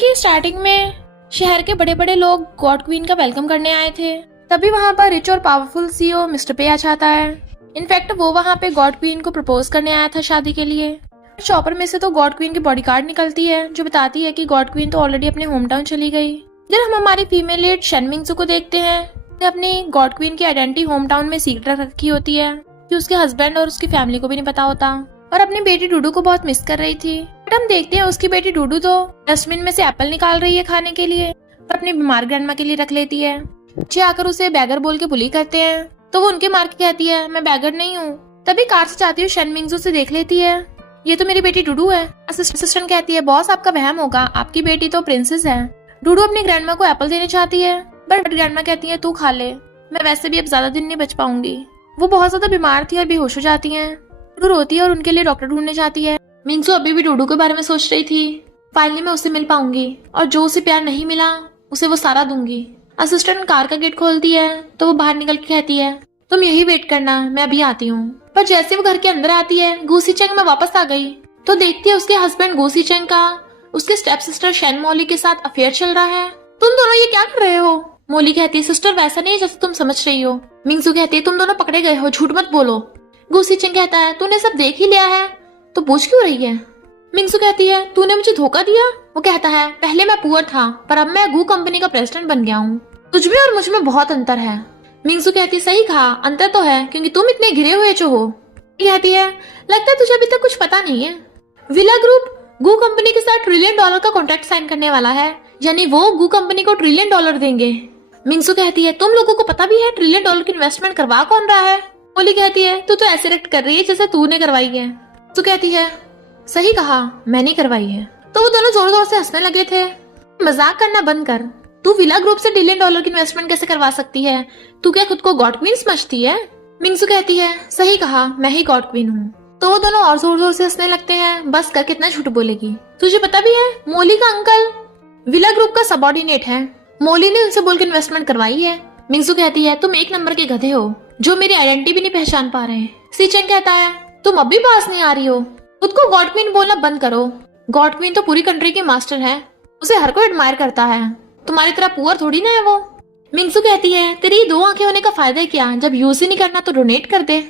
Story की starting में शहर के बड़े बड़े लोग गॉड क्वीन का वेलकम करने आए थे। तभी वहाँ पर रिच और पावरफुल सीईओ मिस्टर पे आ जाता है। इनफैक्ट वो वहाँ पे गॉड क्वीन को प्रपोज करने आया था शादी के लिए। चॉपर में से तो गॉड क्वीन की बॉडीगार्ड निकलती है जो बताती है कि गॉड क्वीन तो ऑलरेडी अपने होम टाउन चली गई। फिर हम हमारी फीमेल लीड शन मिंगजू को देखते हैं। अपनी गॉड क्वीन की आइडेंटिटी होम टाउन में सीक्रेट रख रखी होती है कि उसके हस्बैंड और उसकी फैमिली को भी नहीं पता होता, और अपनी बेटी डूडू को बहुत मिस कर रही थी। बट हम देखते हैं उसकी बेटी डूडू तो डस्टबिन में से एप्पल निकाल रही है खाने के लिए, पर अपनी बीमार ग्रैंडमा के लिए रख लेती है। बच्चे आकर उसे बैगर बोल के बुली करते हैं तो वो उनके मार के कहती है मैं बैगर नहीं हूँ। तभी कार से जाती हुई शन मिंगजू से देख लेती है, ये तो मेरी बेटी डूडू है। असिस्टेंट कहती है बॉस आपका वहम होगा, आपकी बेटी तो प्रिंसेस है। डूडू अपनी ग्रैंडमा को एप्पल देना चाहती है बट ग्रैंडमा कहती है तू खा ले, मैं वैसे भी अब ज्यादा दिन नहीं बच पाऊंगी। वो बहुत ज्यादा बीमार थी और बेहोश हो जाती है। डूडू रोती है और उनके लिए डॉक्टर ढूंढने जाती है। मिंगजू अभी भी डूडू के बारे में सोच रही थी, फाइनली मैं उससे मिल पाऊंगी और जो उसे प्यार नहीं मिला उसे वो सारा दूंगी। असिस्टेंट कार का गेट खोलती है तो वो बाहर निकल के कहती है तुम यही वेट करना, मैं अभी आती हूँ। पर जैसे वो घर के अंदर आती है गूसी चेंग में वापस आ गई तो देखती है उसके हस्बैंड गूसी चेंग का उसके स्टेप सिस्टर शेन मॉली के साथ अफेयर चल रहा है। तुम दोनों ये क्या कर रहे हो? मोली कहती है सिस्टर वैसा नहीं जैसे तुम समझ रही हो। मिंगजू कहती है तुम दोनों पकड़े गए हो, झूठ मत बोलो। गूसी चेंग कहता है तूने सब देख ही लिया है तो पूछ क्यों रही है? मिंगजू कहती है तूने मुझे धोखा दिया। वो कहता है पहले मैं पुअर था पर अब मैं गू कंपनी का प्रेसिडेंट बन गया हूँ, तुझमें और मुझ में बहुत अंतर है। मिंगजू कहती है सही कहा, अंतर तो है क्योंकि तुम इतने घिरे हुए जो हो। कहती है लगता है तुझे अभी तक कुछ पता नहीं है, विला ग्रुप गू कंपनी के साथ $1 ट्रिलियन का कॉन्ट्रैक्ट साइन करने वाला है, यानी वो गू कंपनी को $1 ट्रिलियन देंगे। मिंगजू कहती है तुम लोगों को पता भी है $1 ट्रिलियन की इन्वेस्टमेंट करवा कौन रहा है? मोली कहती है तू तो ऐसे एक्ट कर रही है जैसे तूने करवाई है। तू कहती है सही कहा, मैंने करवाई है। तो वो दोनों जोर जोर से हंसने लगे थे। मजाक करना बंद कर, तू विला ग्रुप से $1 ट्रिलियन की इन्वेस्टमेंट कैसे करवा सकती है? तू क्या खुद को गॉड क्वीन समझती है? मिंगजू कहती है सही कहा, मैं ही गॉड क्वीन हूँ। तो वो दोनों और जोर जोर से हंसने लगते हैं। बस कर, कितना झूठ बोलेगी? तुझे पता भी है मोली का अंकल विला ग्रुप का सबऑर्डिनेट है, मोली ने उनसे बोल के इन्वेस्टमेंट करवाई है। मिंगजू कहती है तुम 1 नंबर के गधे हो जो मेरी आइडेंटिटी भी नहीं पहचान पा रहे। सी चेंग कहता है तुम अब भी पास नहीं आ रही हो, खुद को गॉड क्वीन बोलना बंद करो। गॉड क्वीन तो पूरी कंट्री की मास्टर है, उसे हर कोई एडमायर करता है, तुम्हारी तरह पुअर थोड़ी ना है वो। मिंगजू कहती है तेरी 2 आंखें होने का फायदा क्या, जब यूज ही नहीं करना तो डोनेट कर दे।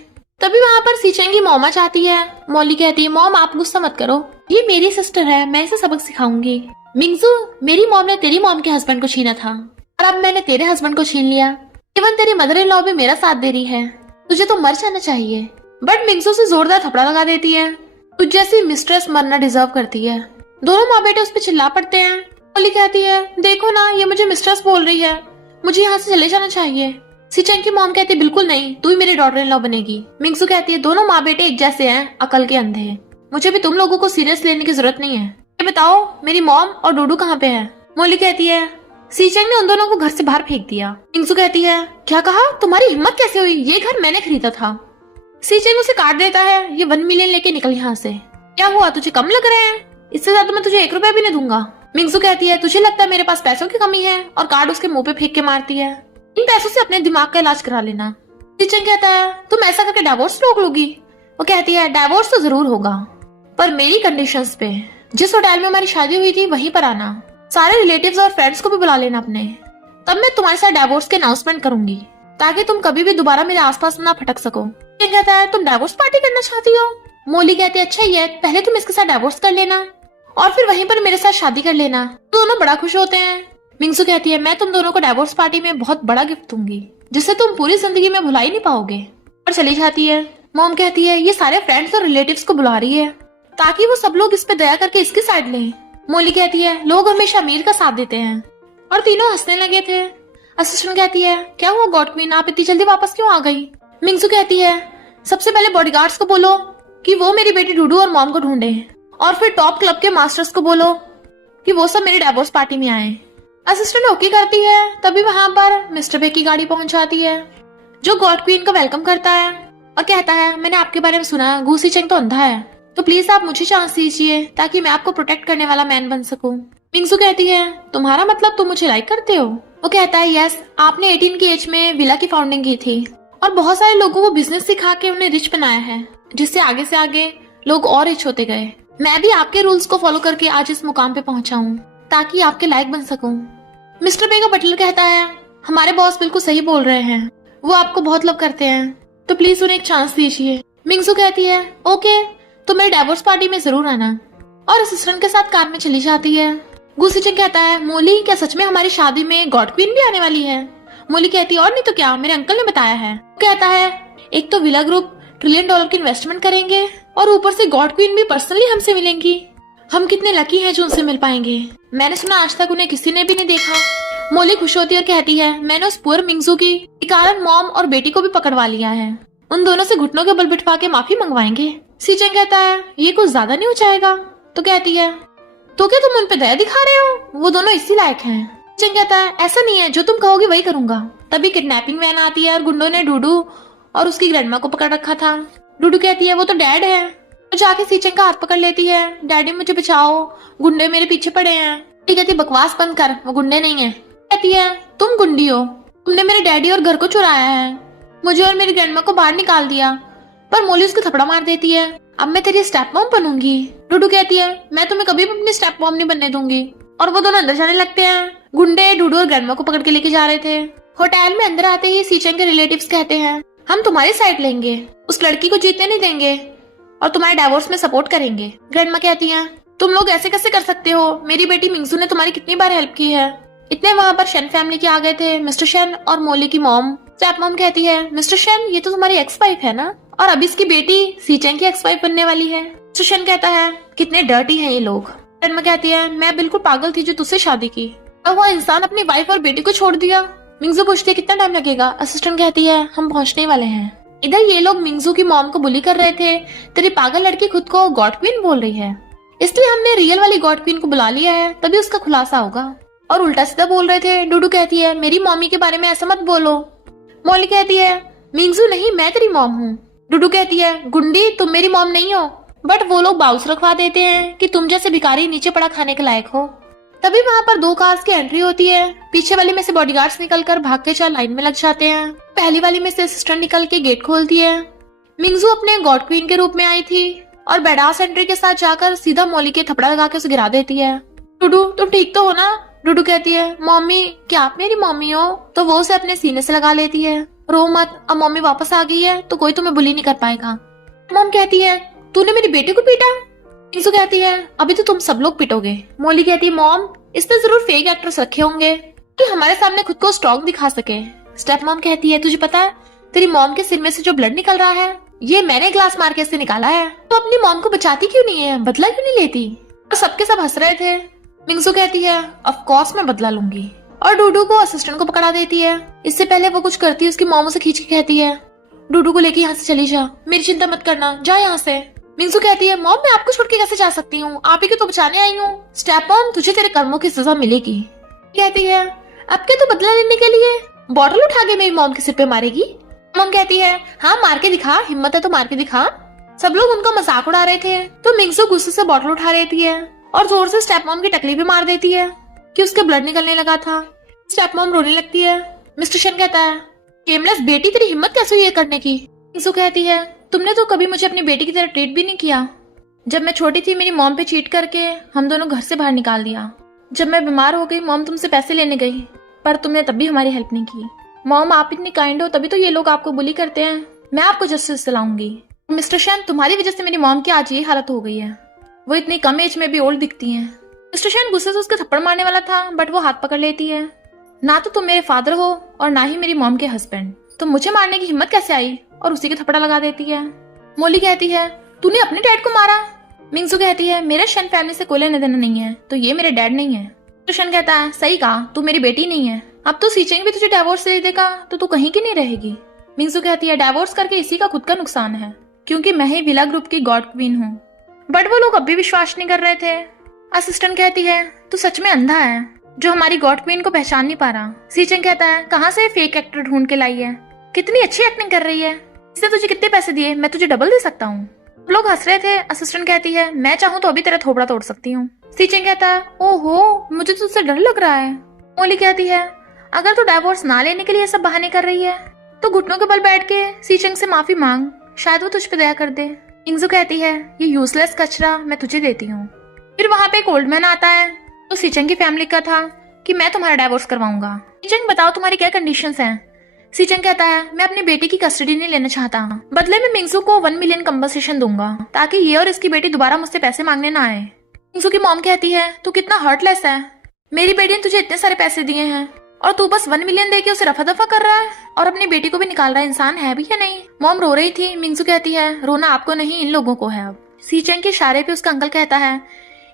तभी वहाँ पर सी चेंग की मॉम आ जाती है। मॉली कहती है मॉम आप गुस्सा मत करो, ये मेरी सिस्टर है, मैं इसे सबक सिखाऊंगी। मिंगजू मेरी मॉम ने तेरी मॉम के हस्बैंड को छीना था और अब मैंने तेरे हस्बैंड को छीन लिया। इवन तेरी मदर इन लॉ भी मेरा साथ दे रही है, तुझे तो मर जाना चाहिए। बट मिंगजू से जोरदार थपड़ा लगा देती है, तुझ जैसी मिस्ट्रेस मरना डिजर्व करती है। दोनों माँ बेटे उस पर चिल्ला पड़ते हैं। मॉली कहती है देखो ना ये मुझे मिस्ट्रेस बोल रही है, मुझे यहाँ से चले जाना चाहिए। सी चेंग की मॉम कहती है बिल्कुल नहीं, तू ही मेरी डॉटर इन लॉ बनेगी। मिंगजू कहती है दोनों माँ बेटे एक जैसे हैं, अकल के अंधे हैं, मुझे भी तुम लोगों को सीरियस लेने की जरूरत नहीं है। ये बताओ मेरी मॉम और डूडू कहाँ पे है? मोली कहती है सी चेंग ने उन दोनों को घर से बाहर फेंक दिया। मिंगजू कहती है क्या कहा, तुम्हारी हिम्मत कैसे हुई, ये घर मैंने खरीदा था। सी चेंग उसे काट देता है, ये 1 मिलियन लेके निकल यहाँ से। क्या हुआ, तुझे कम लग रहे हैं? इससे ज्यादा मैं तुझे 1 रुपया भी नहीं दूंगा। मिंगजू कहती है तुझे लगता है मेरे पास पैसों की कमी है, और कार्ड उसके मुंह पे फेंक के मारती है। इन पैसों से अपने दिमाग का इलाज करा लेना। सी चेंग कहता है तुम ऐसा करके डाइवोर्स रोक लोगी? वो कहती है डाइवोर्स तो जरूर होगा पर मेरी कंडीशंस पे। जिस होटल में हमारी शादी हुई थी वहीं पर आना, सारे रिलेटिव्स और फ्रेंड्स को भी बुला लेना अपने, तब मैं तुम्हारे साथ डाइवोर्स के अनाउंसमेंट करूंगी ताकि तुम कभी भी दोबारा मेरे आसपास ना भटक सको। ये कहता है तुम डाइवोर्स पार्टी करना चाहती हो? मोली कहती है अच्छा ही है, पहले तुम इसके साथ डाइवोर्स कर लेना और फिर वहीं पर मेरे साथ शादी कर लेना। दोनों बड़ा खुश होते हैं। मिंगजू कहती है मैं तुम दोनों को डाइवोर्स पार्टी में बहुत बड़ा गिफ्ट दूंगी जिससे तुम पूरी जिंदगी में भुला ही नहीं पाओगे, और चली जाती है। मॉम कहती है ये सारे फ्रेंड्स और रिलेटिव्स को बुला रही है ताकि वो सब लोग इस पे दया करके इसकी साइड लें। मोली कहती है लोग हमेशा अमीर का साथ देते हैं, और तीनों हंसने लगे थे। असिस्टेंट कहती है क्या हुआ गॉड क्वीन, आप इतनी जल्दी वापस क्यों आ गई? मिंगजू कहती है सबसे पहले बॉडीगार्ड्स को बोलो कि वो मेरी बेटी डूडू और मॉम को ढूंढे, और फिर टॉप क्लब के मास्टर्स को बोलो कि वो सब मेरी डाइवोर्स पार्टी में आए। असिस्टेंट ओके करती है। तभी वहां पर मिस्टर बे की गाड़ी पहुंच जाती है जो गॉड क्वीन का वेलकम करता है और कहता है मैंने आपके बारे में सुना, गूसी चेंग तो अंधा है, तो प्लीज आप मुझे चांस दीजिए ताकि मैं आपको प्रोटेक्ट करने वाला मैन बन सकूं। मिंगजू कहती है तुम्हारा मतलब तुम मुझे लाइक करते हो? वो कहता है यस, आपने 18 की एज में विला की फाउंडिंग की थी और बहुत सारे लोगों को बिजनेस सिखा के उन्हें रिच बनाया है, जिससे आगे से आगे लोग और रिच होते गए। मैं भी आपके रूल्स को फॉलो करके आज इस मुकाम पे पहुंचा हूँ। ताकि आपके लायक बन सकूं। मिस्टर पे का बटलर कहता है हमारे बॉस बिल्कुल सही बोल रहे हैं, वो आपको बहुत लव करते हैं, तो प्लीज उन्हें एक चांस दीजिए। मिंगजू कहती है ओके, तो मेरे डाइवोर्स पार्टी में जरूर आना, और असिस्टेंट के साथ कार में चली जाती है। गु सिचिंग कहता है मोली क्या सच में हमारी शादी में गॉड क्वीन भी आने वाली है? मोली कहती है और नहीं तो क्या, मेरे अंकल ने बताया है। कहता है एक तो विला ग्रुप $1 ट्रिलियन की इन्वेस्टमेंट करेंगे और ऊपर से गॉड क्वीन भी पर्सनली हमसे मिलेंगी। हम कितने लकी हैं जो उनसे मिल पाएंगे। मैंने सुना आज तक उन्हें किसी ने भी नहीं देखा। मोली खुश होती है और कहती है मैंने उस पुअर मिंगजू की कारण मॉम और बेटी को भी पकड़वा लिया है, उन दोनों से घुटनों के बल बिठवा के माफी मंगवाएंगे। सीचेंग कहता है ये कुछ ज्यादा नहीं हो जाएगा? तो कहती है तो क्या तुम उन पे दया दिखा रहे हो, वो दोनों इसी लायक हैं। सीचेंग कहता है ऐसा नहीं है, जो तुम कहोगे वही करूंगा। तभी किडनैपिंग वैन आती है और गुंडों ने डूडू और उसकी ग्रैंडमा को पकड़ रखा था। डूडू कहती है वो तो डैड है, तो जाके सीचेंग का हाथ पकड़ लेती है, डैडी मुझे बचाओ, गुंडे मेरे पीछे पड़े हैं। कहती बकवास बंद कर, वो गुंडे नहीं है। कहती है तुम गुंडी हो, तुमने मेरे डैडी और घर को चुराया है, मुझे और मेरी ग्रैंडमा को बाहर निकाल दिया। पर मोली उसको थपड़ा मार देती है, अब मैं तेरी स्टेप मॉम बनूंगी। डूडू कहती है मैं तुम्हें कभी भी अपनी स्टेप मॉम नहीं बनने दूंगी, और वो दोनों अंदर जाने लगते हैं। गुंडे डूडू और ग्रैंडमा को पकड़ के लेके जा रहे थे। होटल में अंदर आते ही सीचेंग के रिलेटिव्स कहते हैं हम तुम्हारी साइड लेंगे, उस लड़की को जीतने नहीं देंगे और तुम्हारे डाइवोर्स में सपोर्ट करेंगे। ग्रैंडमा कहती हैं तुम लोग ऐसे कैसे कर सकते हो, मेरी बेटी मिंगजू ने तुम्हारी कितनी बार हेल्प की है। इतने वहाँ पर शेन फैमिली के आ गए थे, मिस्टर शेन और मोली की मॉम। स्टेप मॉम कहती है मिस्टर शेन ये तो तुम्हारी एक्स वाइफ है ना, और अब इसकी बेटी सीचेंग की एक्स वाइफ बनने वाली है। मिस्टर शेन कहता है कितने डर्टी हैं ये लोग। ग्रैंडमा कहती है मैं बिल्कुल पागल थी जो तुझसे शादी की, और वो इंसान अपनी वाइफ और बेटी को छोड़ दिया। मिंगजू पूछती है कितना टाइम लगेगा। असिस्टेंट कहती है हम पहुंचने वाले हैं। इधर ये लोग मिंगजू की मॉम को बुली कर रहे थे, तेरी पागल लड़की खुद को गॉड क्वीन बोल रही है, इसलिए हमने रियल वाली गॉड क्वीन को बुला लिया है, तभी उसका खुलासा होगा। और उल्टा सीधा बोल रहे थे। डूडू कहती है मेरी मॉमी के बारे में ऐसा मत बोलो। मोली कहती है मिंगजू नहीं, मैं तेरी मॉम हूँ। डूडू कहती है गुंडी तुम मेरी मॉम नहीं हो, बट वो लोग बाउस रखवा देते हैं कि तुम जैसे भिखारी नीचे पड़ा खाने के लायक हो। तभी वहाँ पर 2 कार्स की एंट्री होती है, पीछे वाली में से बॉडीगार्ड्स निकलकर भाग के 4 लाइन में लग जाते हैं। पहली वाली में से असिस्टेंट निकल के गेट खोलती है। मिंगजू अपने गॉड क्वीन के रूप में आई थी और बेडास एंट्री के साथ जाकर सीधा मोली के थपड़ा लगा के उसे गिरा देती है। डूडू तुम ठीक तो हो ना? डूडू कहती है मम्मी क्या आप मेरी मम्मी हो? तो वो उसे अपने सीने से लगा लेती है। रो मत, अब मम्मी वापस आ गई है तो कोई तुम्हें बुली नहीं कर पाएगा। मॉम कहती है तूने मेरी बेटी को पीटा? मिंगजू कहती है अभी तो तुम सब लोग पिटोगे। मोली कहती है मॉम इसने जरूर फेक एक्ट्रेस रखे होंगे कि हमारे सामने खुद को स्ट्रॉन्ग दिखा सके। स्टेप मॉम कहती है तुझे पता है तेरी मॉम के सिर में से जो ब्लड निकल रहा है ये मैंने ग्लास मार के इससे निकाला है, तो अपनी मॉम को बचाती क्यों नहीं है, बदला क्यों नहीं लेती? तो सबके सब हंस रहे थे। मिंगजू कहती है ऑफ कोर्स मैं बदला लूंगी, और डूडू को असिस्टेंट को पकड़ा देती है। इससे पहले वो कुछ करती है उसकी मॉम उसे खींच के कहती है डूडू को लेके यहाँ से चली जा, मेरी चिंता मत करना, जा यहाँ से। मिंगजू कहती है मॉम मैं आपको छोड़ के कैसे जा सकती हूँ, आप ही को तो बचाने आई हूँ। स्टेप मॉम तुझे तेरे कर्मों की सजा मिलेगी। कहती है अब क्या तू बदला लेने के लिए बॉटल उठा के मेरी मॉम के सिर पे मारेगी? मॉम कहती है हाँ मार के दिखा, हिम्मत है तो मार के दिखा। सब लोग उनका मजाक उड़ा रहे थे तो मिंगजू गुस्से से बॉटल उठा लेती है और जोर से स्टेप मॉम की टकली भी मार देती है कि उसके ब्लड निकलने लगा था। स्टेप मॉम रोने लगती है। मिस्टर शन कहता है केमलेस बेटी तेरी हिम्मत कैसे हुई ये करने की? मिंगजू कहती है तुमने तो कभी मुझे अपनी बेटी की तरह ट्रीट भी नहीं किया। जब मैं छोटी थी मेरी मॉम पे चीट करके हम दोनों घर से बाहर निकाल दिया। जब मैं बीमार हो गई मॉम तुमसे पैसे लेने गई, पर तुमने तब भी हमारी हेल्प नहीं की। मॉम आप इतनी काइंड हो तभी तो ये लोग आपको बुली करते हैं, मैं आपको जस्टिस दिलाऊंगी। मिस्टर शैन तुम्हारी वजह से मेरी मॉम की आज ये हालत हो गई है, वो इतनी कम एज में भी ओल्ड दिखती हैं। मिस्टर शैन गुस्से से उसके थप्पड़ मारने वाला था बट वो हाथ पकड़ लेती है। ना तो तुम मेरे फादर हो और ना ही मेरी मॉम के हस्बैंड, तो मुझे मारने की हिम्मत कैसे आई? और उसी के थप्पड़ा लगा देती है। मोली कहती है तूने अपने डैड को मारा? मिंगजू कहती है मेरे शन फैमिली से कोई लेना देना नहीं है, तो ये मेरे डैड नहीं है। तो शन कहता है सही कहा, तू मेरी बेटी नहीं है, अब तो सीचेंग भी तुझे डाइवोर्स दे देगा तो तू कहीं की नहीं रहेगी। मिंगजू कहती है डाइवोर्स करके इसी का खुद का नुकसान है, क्योंकि मैं ही विला ग्रुप की गॉड क्वीन हूँ। बट वो लोग अब भी विश्वास नहीं कर रहे थे। असिस्टेंट कहती है तू सच में अंधा है जो हमारी गॉड क्वीन को पहचान नहीं पा रहा। सीचेंग कहता है कहाँ से फेक एक्टर ढूंढ के लाई है, कितनी अच्छी एक्टिंग कर रही है, इसने तुझे कितने पैसे दिए, मैं तुझे डबल दे सकता हूँ। लोग हंस रहे थे। असिस्टेंट कहती है मैं चाहूँ तो अभी तेरा थोबड़ा तोड़ सकती हूँ। सीचेंग कहता है ओहो मुझे तो उससे डर लग रहा है। मोली कहती है अगर तू डाइवोर्स ना लेने के लिए सब बहाने कर रही है तो घुटनों के बल बैठ के सीचेंग से माफी मांग, शायद वो तुझ पे दया कर दे। मिंगजू कहती है ये यूजलेस कचरा मैं तुझे देती हूँ। फिर वहाँ पे एक ओल्ड मैन आता है तो सीचेंग की फैमिली का था कि मैं तुम्हारा डाइवोर्स करवाऊंगा। सीचेंग बताओ तुम्हारी क्या कंडीशंस हैं? सीचेंग कहता है मैं अपनी बेटी की कस्टडी नहीं लेना चाहता, बदले में मिंगजू को 1 मिलियन कंपनसेशन दूंगा ताकि ये और इसकी बेटी दोबारा मुझसे पैसे मांगने ना आए। मिंगजू की मॉम कहती है तू कितना हर्टलेस है, मेरी बेटी ने तुझे इतने सारे पैसे दिए हैं और तू बस 1 मिलियन देके उसे रफा दफा कर रहा है और अपनी बेटी को भी निकाल रहा है, इंसान है भी या नहीं? मॉम रो रही थी। मिंगजू कहती है रोना आपको नहीं इन लोगों को है। अब सीचेंग के इशारे पे उसका अंकल कहता है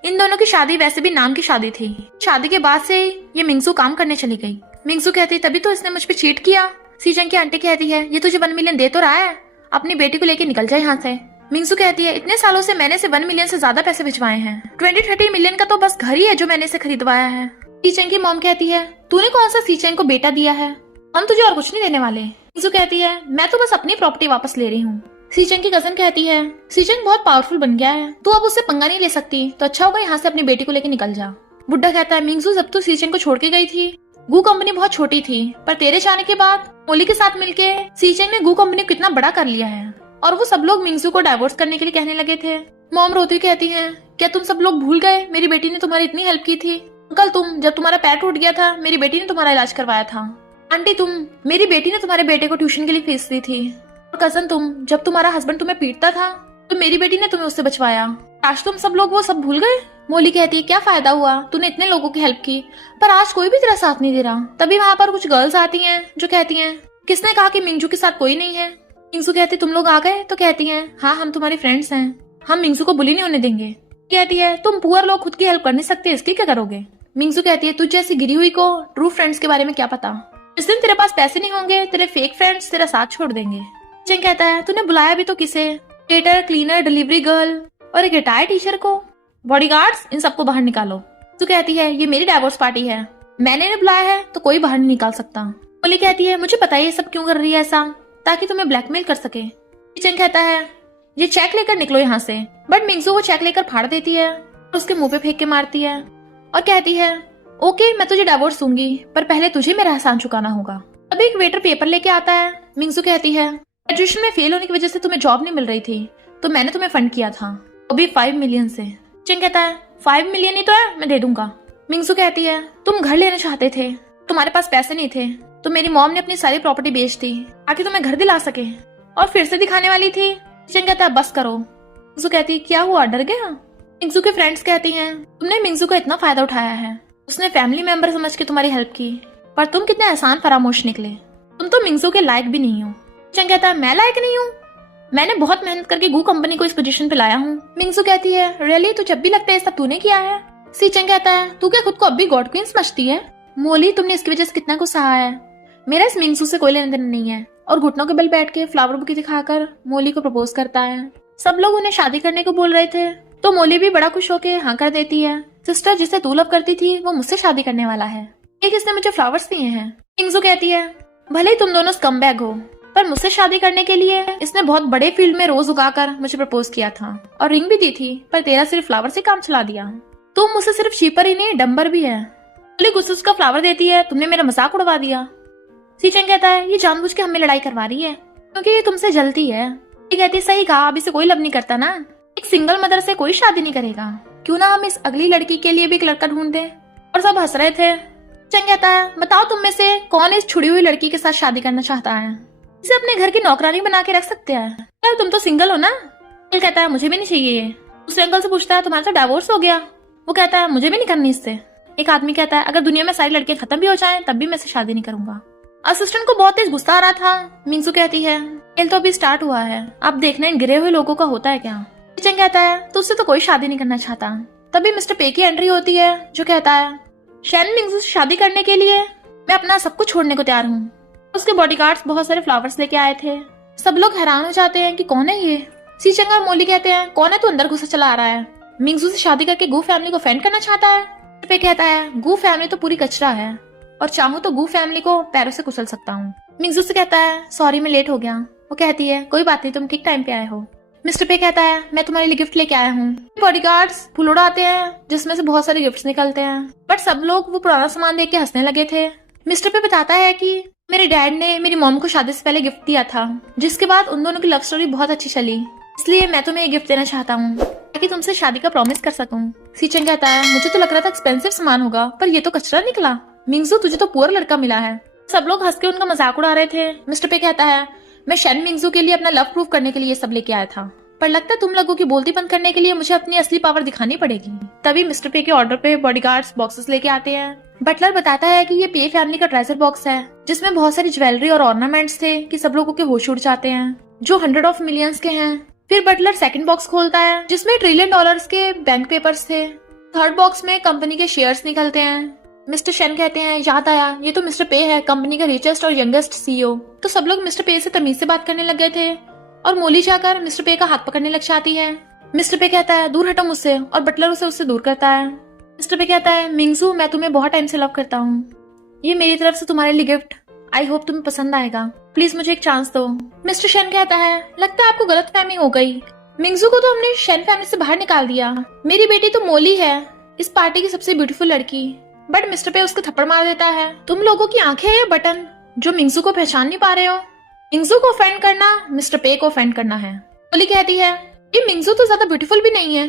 इन दोनों की शादी वैसे भी नाम की शादी थी, शादी के बाद से ये मिंगजू काम करने चली गई। मिंगजू कहती तभी तो इसने मुझ पे चीट किया। सीचेंग की आंटी कहती है ये तुझे 1 मिलियन दे तो रहा है, अपनी बेटी को लेके निकल जाए यहाँ से। मिंगजू कहती है इतने सालों से मैंने इसे 1 मिलियन से ज्यादा पैसे भिजवाए हैं, 20-30 मिलियन का तो बस घर ही है जो मैंने इसे खरीदवाया है। सीचेंग की मॉम कहती है तूने कौन सा सीचेंग को बेटा दिया है, हम तुझे और कुछ नहीं देने वाले। मिंगजू कहती है मैं तो बस अपनी प्रॉपर्टी वापस ले रही हूँ। सीचेंग की कजन कहती है सीचेंग बहुत पावरफुल बन गया है, तू अब उससे पंगा नहीं ले सकती, तो अच्छा होगा यहाँ से अपनी बेटी को लेकर निकल जा। बुड्ढा कहता है मिंगजू जब तू सीचेंग को छोड़ के गई थी गू कंपनी बहुत छोटी थी, पर तेरे जाने के बाद मोली के साथ मिलके सीचेंग ने गू कंपनी को कितना बड़ा कर लिया है और वो सब लोग मिंगजू को डाइवोर्स करने के लिए कहने लगे थे। मॉम रोती कहती है क्या तुम सब लोग भूल गए मेरी बेटी ने तुम्हारी इतनी हेल्प की थी? अंकल तुम जब तुम्हारा पैर टूट गया था मेरी बेटी ने तुम्हारा इलाज करवाया था। आंटी तुम मेरी बेटी ने तुम्हारे बेटे को ट्यूशन के लिए फीस दी थी। और कजन तुम जब तुम्हारा हस्बैंड तुम्हें पीटता था तो मेरी बेटी ने तुम्हें उससे बचवाया। आज तुम सब लोग वो सब भूल गए? मोली कहती है क्या फायदा हुआ, तूने इतने लोगों की हेल्प की पर आज कोई भी तेरा साथ नहीं दे रहा। तभी वहाँ पर कुछ गर्ल्स आती हैं जो कहती हैं किसने कहा कि मिंगजू के साथ कोई नहीं है? मिंगजू कहती तुम लोग आ गए? तो कहती हैं हाँ हम तुम्हारी फ्रेंड्स हैं, हम मिंगजू को बुली नहीं होने देंगे। कहती है तुम पुअर लोग खुद की हेल्प कर नहीं सकते, इसकी क्या करोगे? मिंगजू कहती है तुझ जैसी गिरी हुई को ट्रू फ्रेंड्स के बारे में क्या पता, जिस दिन तेरे पास पैसे नहीं होंगे तेरे फेक फ्रेंड्स तेरा साथ छोड़ देंगे। चिंग कहता है तूने बुलाया भी तो किसे? वेटर, क्लीनर, डिलीवरी गर्ल और एक रिटायर्ड टीचर को, बॉडीगार्ड्स, इन सबको बाहर निकालो। तो कहती है ये मेरी डाइवोर्स पार्टी है, मैंने इन्हें बुलाया है तो कोई बाहर नहीं निकाल सकता। मोली कहती है मुझे पता है ये सब क्यों कर रही है ऐसा, ताकि तुम्हें ब्लैकमेल कर सके। चिंग कहता है ये चेक लेकर निकलो यहाँ से, बट मिंगजू वो चेक लेकर फाड़ देती है और उसके मुंह पे फेंक के मारती है और कहती है ओके मैं तुझे डाइवोर्स दूंगी पर पहले तुझे मेरा एहसान चुकाना होगा। अभी एक वेटर पेपर लेके आता है। मिंगजू कहती है ग्रेजुएशन में फेल होने की वजह से तुम्हें जॉब नहीं मिल रही थी तो मैंने तुम्हें फंड किया था, अभी 5 मिलियन से। चिंग कहता है 5 मिलियन ही तो है, मैं दे दूंगा। मिंगजू कहती है तुम घर लेना चाहते थे, तुम्हारे पास पैसे नहीं थे तो मेरी मॉम ने अपनी सारी प्रॉपर्टी बेच दी ताकि तुम्हें घर दिला सके और फिर से दिखाने वाली थी। चिंग कहता है बस करो। मिंगजू कहती है क्या हुआ, डर गया? मिंगजू के फ्रेंड्स कहती हैं तुमने मिंगजू का इतना फायदा उठाया है, उसने फैमिली मेंबर समझ के तुम्हारी हेल्प की, पर तुम कितने आसान फरामोश निकले, तुम तो मिंगजू के लायक भी नहीं हो। चिंग कहता है मैं लायक नहीं हूँ, मैंने बहुत मेहनत करके गू कंपनी को इस पोजीशन पे लाया हूँ। मिंगजू कहती है रियली तो जब भी लगता है सब तूने किया है। सी चिंग कहता है तू क्या खुद को अब भी गॉड क्वीन समझती है? मोली तुमने इसकी वजह से कितना कुछ सहा है, मेरा इस मिंगजू से कोई लेना देना नहीं है। और घुटनों के बल बैठ के फ्लावर बुके दिखाकर मोली को प्रपोज करता है। सब लोग उन्हें शादी करने को बोल रहे थे तो मोली भी बड़ा खुश होके हाँ कर देती है। सिस्टर जिसे तू लव करती थी वो मुझसे शादी करने वाला है, एक इसने मुझे फ्लावर्स दिए हैं। मिंगजू कहती है भले ही तुम दोनों स्कमबैग हो पर मुझसे शादी करने के लिए इसने बहुत बड़े फील्ड में रोज उगाकर मुझे प्रपोज किया था और रिंग भी दी थी, पर तेरा सिर्फ फ्लावर से काम चला दिया। तुम मुझसे सिर्फ शीपर ही नहीं डंबर भी है। मोली गुस्से उसका फ्लावर देती है तुमने मेरा मजाक उड़वा दिया। सी चिंग कहता है ये जानबूझ के हमें लड़ाई करवा रही है क्योंकि ये तुमसे जलती है। ये कहती सही कहा, अभी से कोई लव नहीं करता ना, एक सिंगल मदर से कोई शादी नहीं करेगा, क्यों ना हम इस अगली लड़की के लिए भी एक लड़का ढूंढ दें। और सब हंस रहे थे। चिंग कहता है बताओ तुम में से कौन इस छुड़ी हुई लड़की के साथ शादी करना चाहता है, इसे अपने घर की नौकरानी बना के रख सकते हैं। यार तुम तो सिंगल हो ना। अंकल कहता है मुझे भी नहीं चाहिए ये। दूसरे अंकल से पूछता है तुम्हारा तो डाइवोर्स हो गया? वो कहता है मुझे भी नहीं करनी इससे। एक आदमी कहता है अगर दुनिया में सारी लड़कियां खत्म भी हो जाएं तब भी मैं इससे शादी नहीं करूंगा। असिस्टेंट को बहुत तेज गुस्सा आ रहा था। मिंगजू कहती है खेल तो अभी स्टार्ट हुआ है, अब देखना इन गिरे हुए लोगों का होता है क्या। चिंग कहता है तो उससे तो कोई शादी नहीं करना चाहता। तभी मिस्टर पे की एंट्री होती है जो कहता है शैन मिंगजू से शादी करने के लिए मैं अपना सब कुछ छोड़ने को तैयार हूँ। उसके बॉडीगार्ड्स बहुत सारे फ्लावर्स लेके आए थे। सब लोग हैरान हो जाते हैं कि कौन है ये। सी चिंग और मोली कहते हैं कौन है तू अंदर घुसा चला आ रहा है, मिंगजू से शादी करके गू फैमिली को फेंड करना चाहता है। पे कहता है गू फैमिली तो पूरी कचरा है और चाहूँ तो गू फैमिली को पैरों से कुचल सकता हूँ। मिंगजू से कहता है सॉरी मैं लेट हो गया। वो कहती है कोई बात नहीं तुम ठीक टाइम पे आए हो। मिस्टर पे कहता है मैं तुम्हारे लिए गिफ्ट लेके आया हूँ। बॉडीगार्ड्स फूल उड़ाते हैं जिसमें से बहुत सारे गिफ्ट्स निकलते हैं, बट सब लोग वो पुराना सामान देख के हंसने लगे थे। मिस्टर पे बताता है कि मेरे डैड ने मेरी मॉम को शादी से पहले गिफ्ट दिया था, जिसके बाद उन दोनों की लव स्टोरी बहुत अच्छी चली, इसलिए मैं तुम्हें ये गिफ्ट देना चाहता हूँ। ताकि तुमसे शादी का प्रॉमिस कर सकूं। सीचेंग कहता है मुझे तो लग रहा था एक्सपेंसिव सामान होगा, पर ये तो कचरा निकला। मिंगजू तुझे तो पुअर लड़का मिला है। सब लोग हंस के उनका मजाक उड़ा रहे थे। मिस्टर पे कहता है मैं शेन मिंगजू के लिए अपना लव प्रूफ करने के लिए सब लेके आया था, पर लगता है तुम लोगों की बोलती बंद करने के लिए मुझे अपनी असली पावर दिखानी पड़ेगी। तभी मिस्टर पे के ऑर्डर पे बॉडीगार्ड्स बॉक्सेस लेके आते हैं। बटलर बताता है कि ये पे फैमिली का ट्रेजर बॉक्स है, जिसमें बहुत सारी ज्वेलरी और ऑर्नामेंट्स थे कि सब लोगों के होश उड़ जाते हैं, जो 100 ऑफ मिलियंस के हैं। फिर बटलर सेकंड बॉक्स खोलता है जिसमें $1 ट्रिलियन के बैंक पेपर्स थे। थर्ड बॉक्स में कंपनी के शेयर्स निकलते हैं। मिस्टर शेन कहते हैं याद आया, ये तो मिस्टर पे है, कंपनी का रिचेस्ट और यंगेस्ट सीईओ। तो सब लोग मिस्टर पे से तमीज से बात करने लग गए थे और मोली जाकर मिस्टर पे का हाथ पकड़ने लग जाती है। मिस्टर पे कहता है दूर हटो मुझसे, और बटलर उसे उससे दूर करता है। मिस्टर पे कहता है मिंगजू मैं तुम्हें बहुत टाइम से लव करता हूँ, ये मेरी तरफ से तुम्हारे लिए गिफ्ट, आई होप तुम्हें पसंद आएगा, प्लीज मुझे एक चांस दो। मिस्टर शेन कहता है लगता है आपको गलतफहमी हो गई, मिंगजू को तो हमने शेन फैमिली से बाहर निकाल दिया, मेरी बेटी तो मोली है, इस पार्टी की सबसे ब्यूटीफुल लड़की। बट मिस्टर पे उसको थप्पड़ मार देता है। तुम लोगों की आंखें या बटन जो मिंगजू को पहचान नहीं पा रहे हो? मिंगजू को ऑफेंड करना मिस्टर पे को ऑफेंड करना है। मोली कहती है ये मिंगजू तो ज्यादा ब्यूटीफुल भी नहीं है,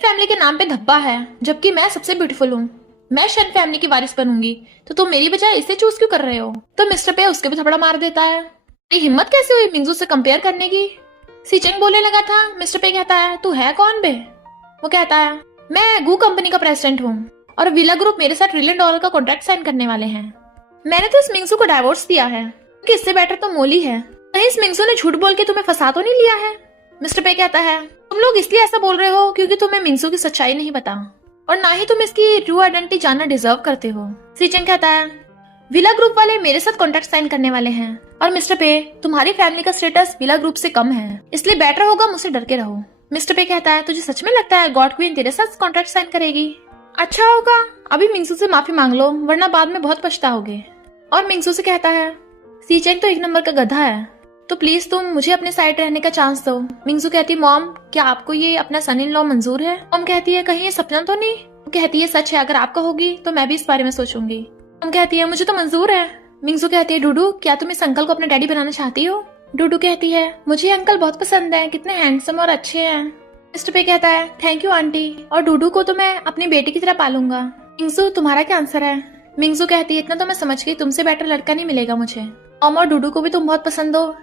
फैमिली के नाम पे धब्बा है, जबकि मैं सबसे ब्यूटीफुल हूँ, मैं शेन फैमिली की वारिस बनूंगी, तो तुम मेरी बजाय इसे चूज क्यों कर रहे हो? तो मिस्टर पे उसके भी थप्पड़ मार देता है। ये हिम्मत कैसे हुई मिंगजू से कंपेयर करने की? सीचेंग बोलने लगा था। मिस्टर पे कहता है तू है कौन बे? वो कहता है मैं गू कंपनी का प्रेसिडेंट हूँ और विला ग्रुप मेरे साथ $1 ट्रिलियन का कॉन्ट्रैक्ट साइन करने वाले हैं। मैंने तो इस मिंगजू को डाइवोर्स दिया है कि इससे बेटर तो मोली है, कहीं इस मिंगजू ने झूठ बोल के तुम्हें फंसा तो नहीं लिया है? मिस्टर पे कहता है तुम लोग इसलिए ऐसा बोल रहे हो क्योंकि तुम्हें मिंगजू की सच्चाई नहीं पता और ना ही तुम इसकी ट्रू आइडेंटिटी जानना डिजर्व करते हो। सीचेंग कहता है विला ग्रुप वाले मेरे साथ कॉन्ट्रैक्ट साइन करने वाले हैं और मिस्टर पे तुम्हारी फैमिली का स्टेटस विला ग्रुप से कम है, इसलिए बेटर होगा मुझसे डर के रहो। मिस्टर पे कहता है तुझे सच में लगता है गॉड क्वीन तेरे साथ कॉन्ट्रैक्ट साइन करेगी? अच्छा होगा अभी मिंगजू से माफी मांग लो, वरना बाद में बहुत पछताओगे। और मिंगजू से कहता है सीचेंग तो एक नंबर का गधा है, तो प्लीज तुम मुझे अपने साइड रहने का चांस दो। मिंगजू कहती है मॉम क्या आपको ये अपना सन इन लॉ मंजूर है? मॉम कहती है कहीं ये सपना तो नहीं? वो कहती है सच है, अगर आपका होगी तो मैं भी इस बारे में सोचूंगी। मॉम कहती है मुझे तो मंजूर है। मिंगजू कहती है डूडू क्या तुम इस अंकल को अपना डैडी बनाना चाहती हो? डूडू कहती है मुझे अंकल बहुत पसंद है, कितने हैंडसम और अच्छे हैं। मिस्टर पे कहता है थैंक यू आंटी, और डूडू को तो मैं अपनी बेटी की तरह पालूंगा। मिंगजू तुम्हारा क्या आंसर है? मिंगजू कहती है इतना तो मैं समझ गई, तुमसे बेटर लड़का नहीं मिलेगा मुझे। मॉम और डूडू को भी तुम बहुत पसंद हो,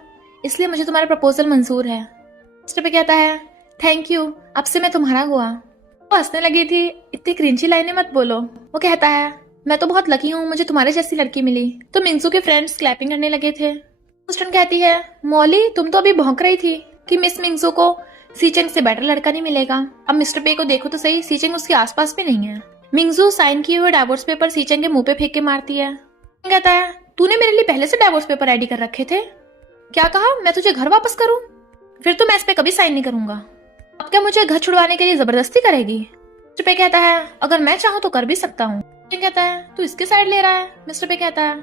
इसलिए मुझे तुम्हारा प्रपोजल मंजूर है। मिस्टर पे कहता है थैंक यू, अब से मैं तुम्हारा हुआ। वो हंसने लगी थी, इतनी क्रिंची लाइनें मत बोलो। वो कहता है मैं तो बहुत लकी हूँ, मुझे तुम्हारे जैसी लड़की मिली। तो मिंगजू के फ्रेंड्स क्लैपिंग करने लगे थे। हुस्टन कहती है मॉली तुम तो अभी भौंक रही थी कि मिस मिंगजू को सीचेंग से बेटर लड़का नहीं मिलेगा। अब मिस्टर पे को देखो तो सही, सीचेंग उसके आसपास भी नहीं है। मिंगजू साइन किए हुए डाइवोर्स पेपर सीचेंग के मुंह पे फेंक के मारती है। कहता है तूने मेरे लिए पहले से डाइवोर्स पेपर रेडी कर रखे थे? क्या कहा मैं तुझे घर वापस करूं? फिर तो मैं इस पे कभी साइन नहीं करूंगा। अब क्या मुझे घर छुड़वाने के लिए जबरदस्ती करेगी? मिस्टर पे कहता है अगर मैं चाहूँ तो कर भी सकता हूँ। कहता है तू इसके साइड ले रहा है? मिस्टर पे कहता है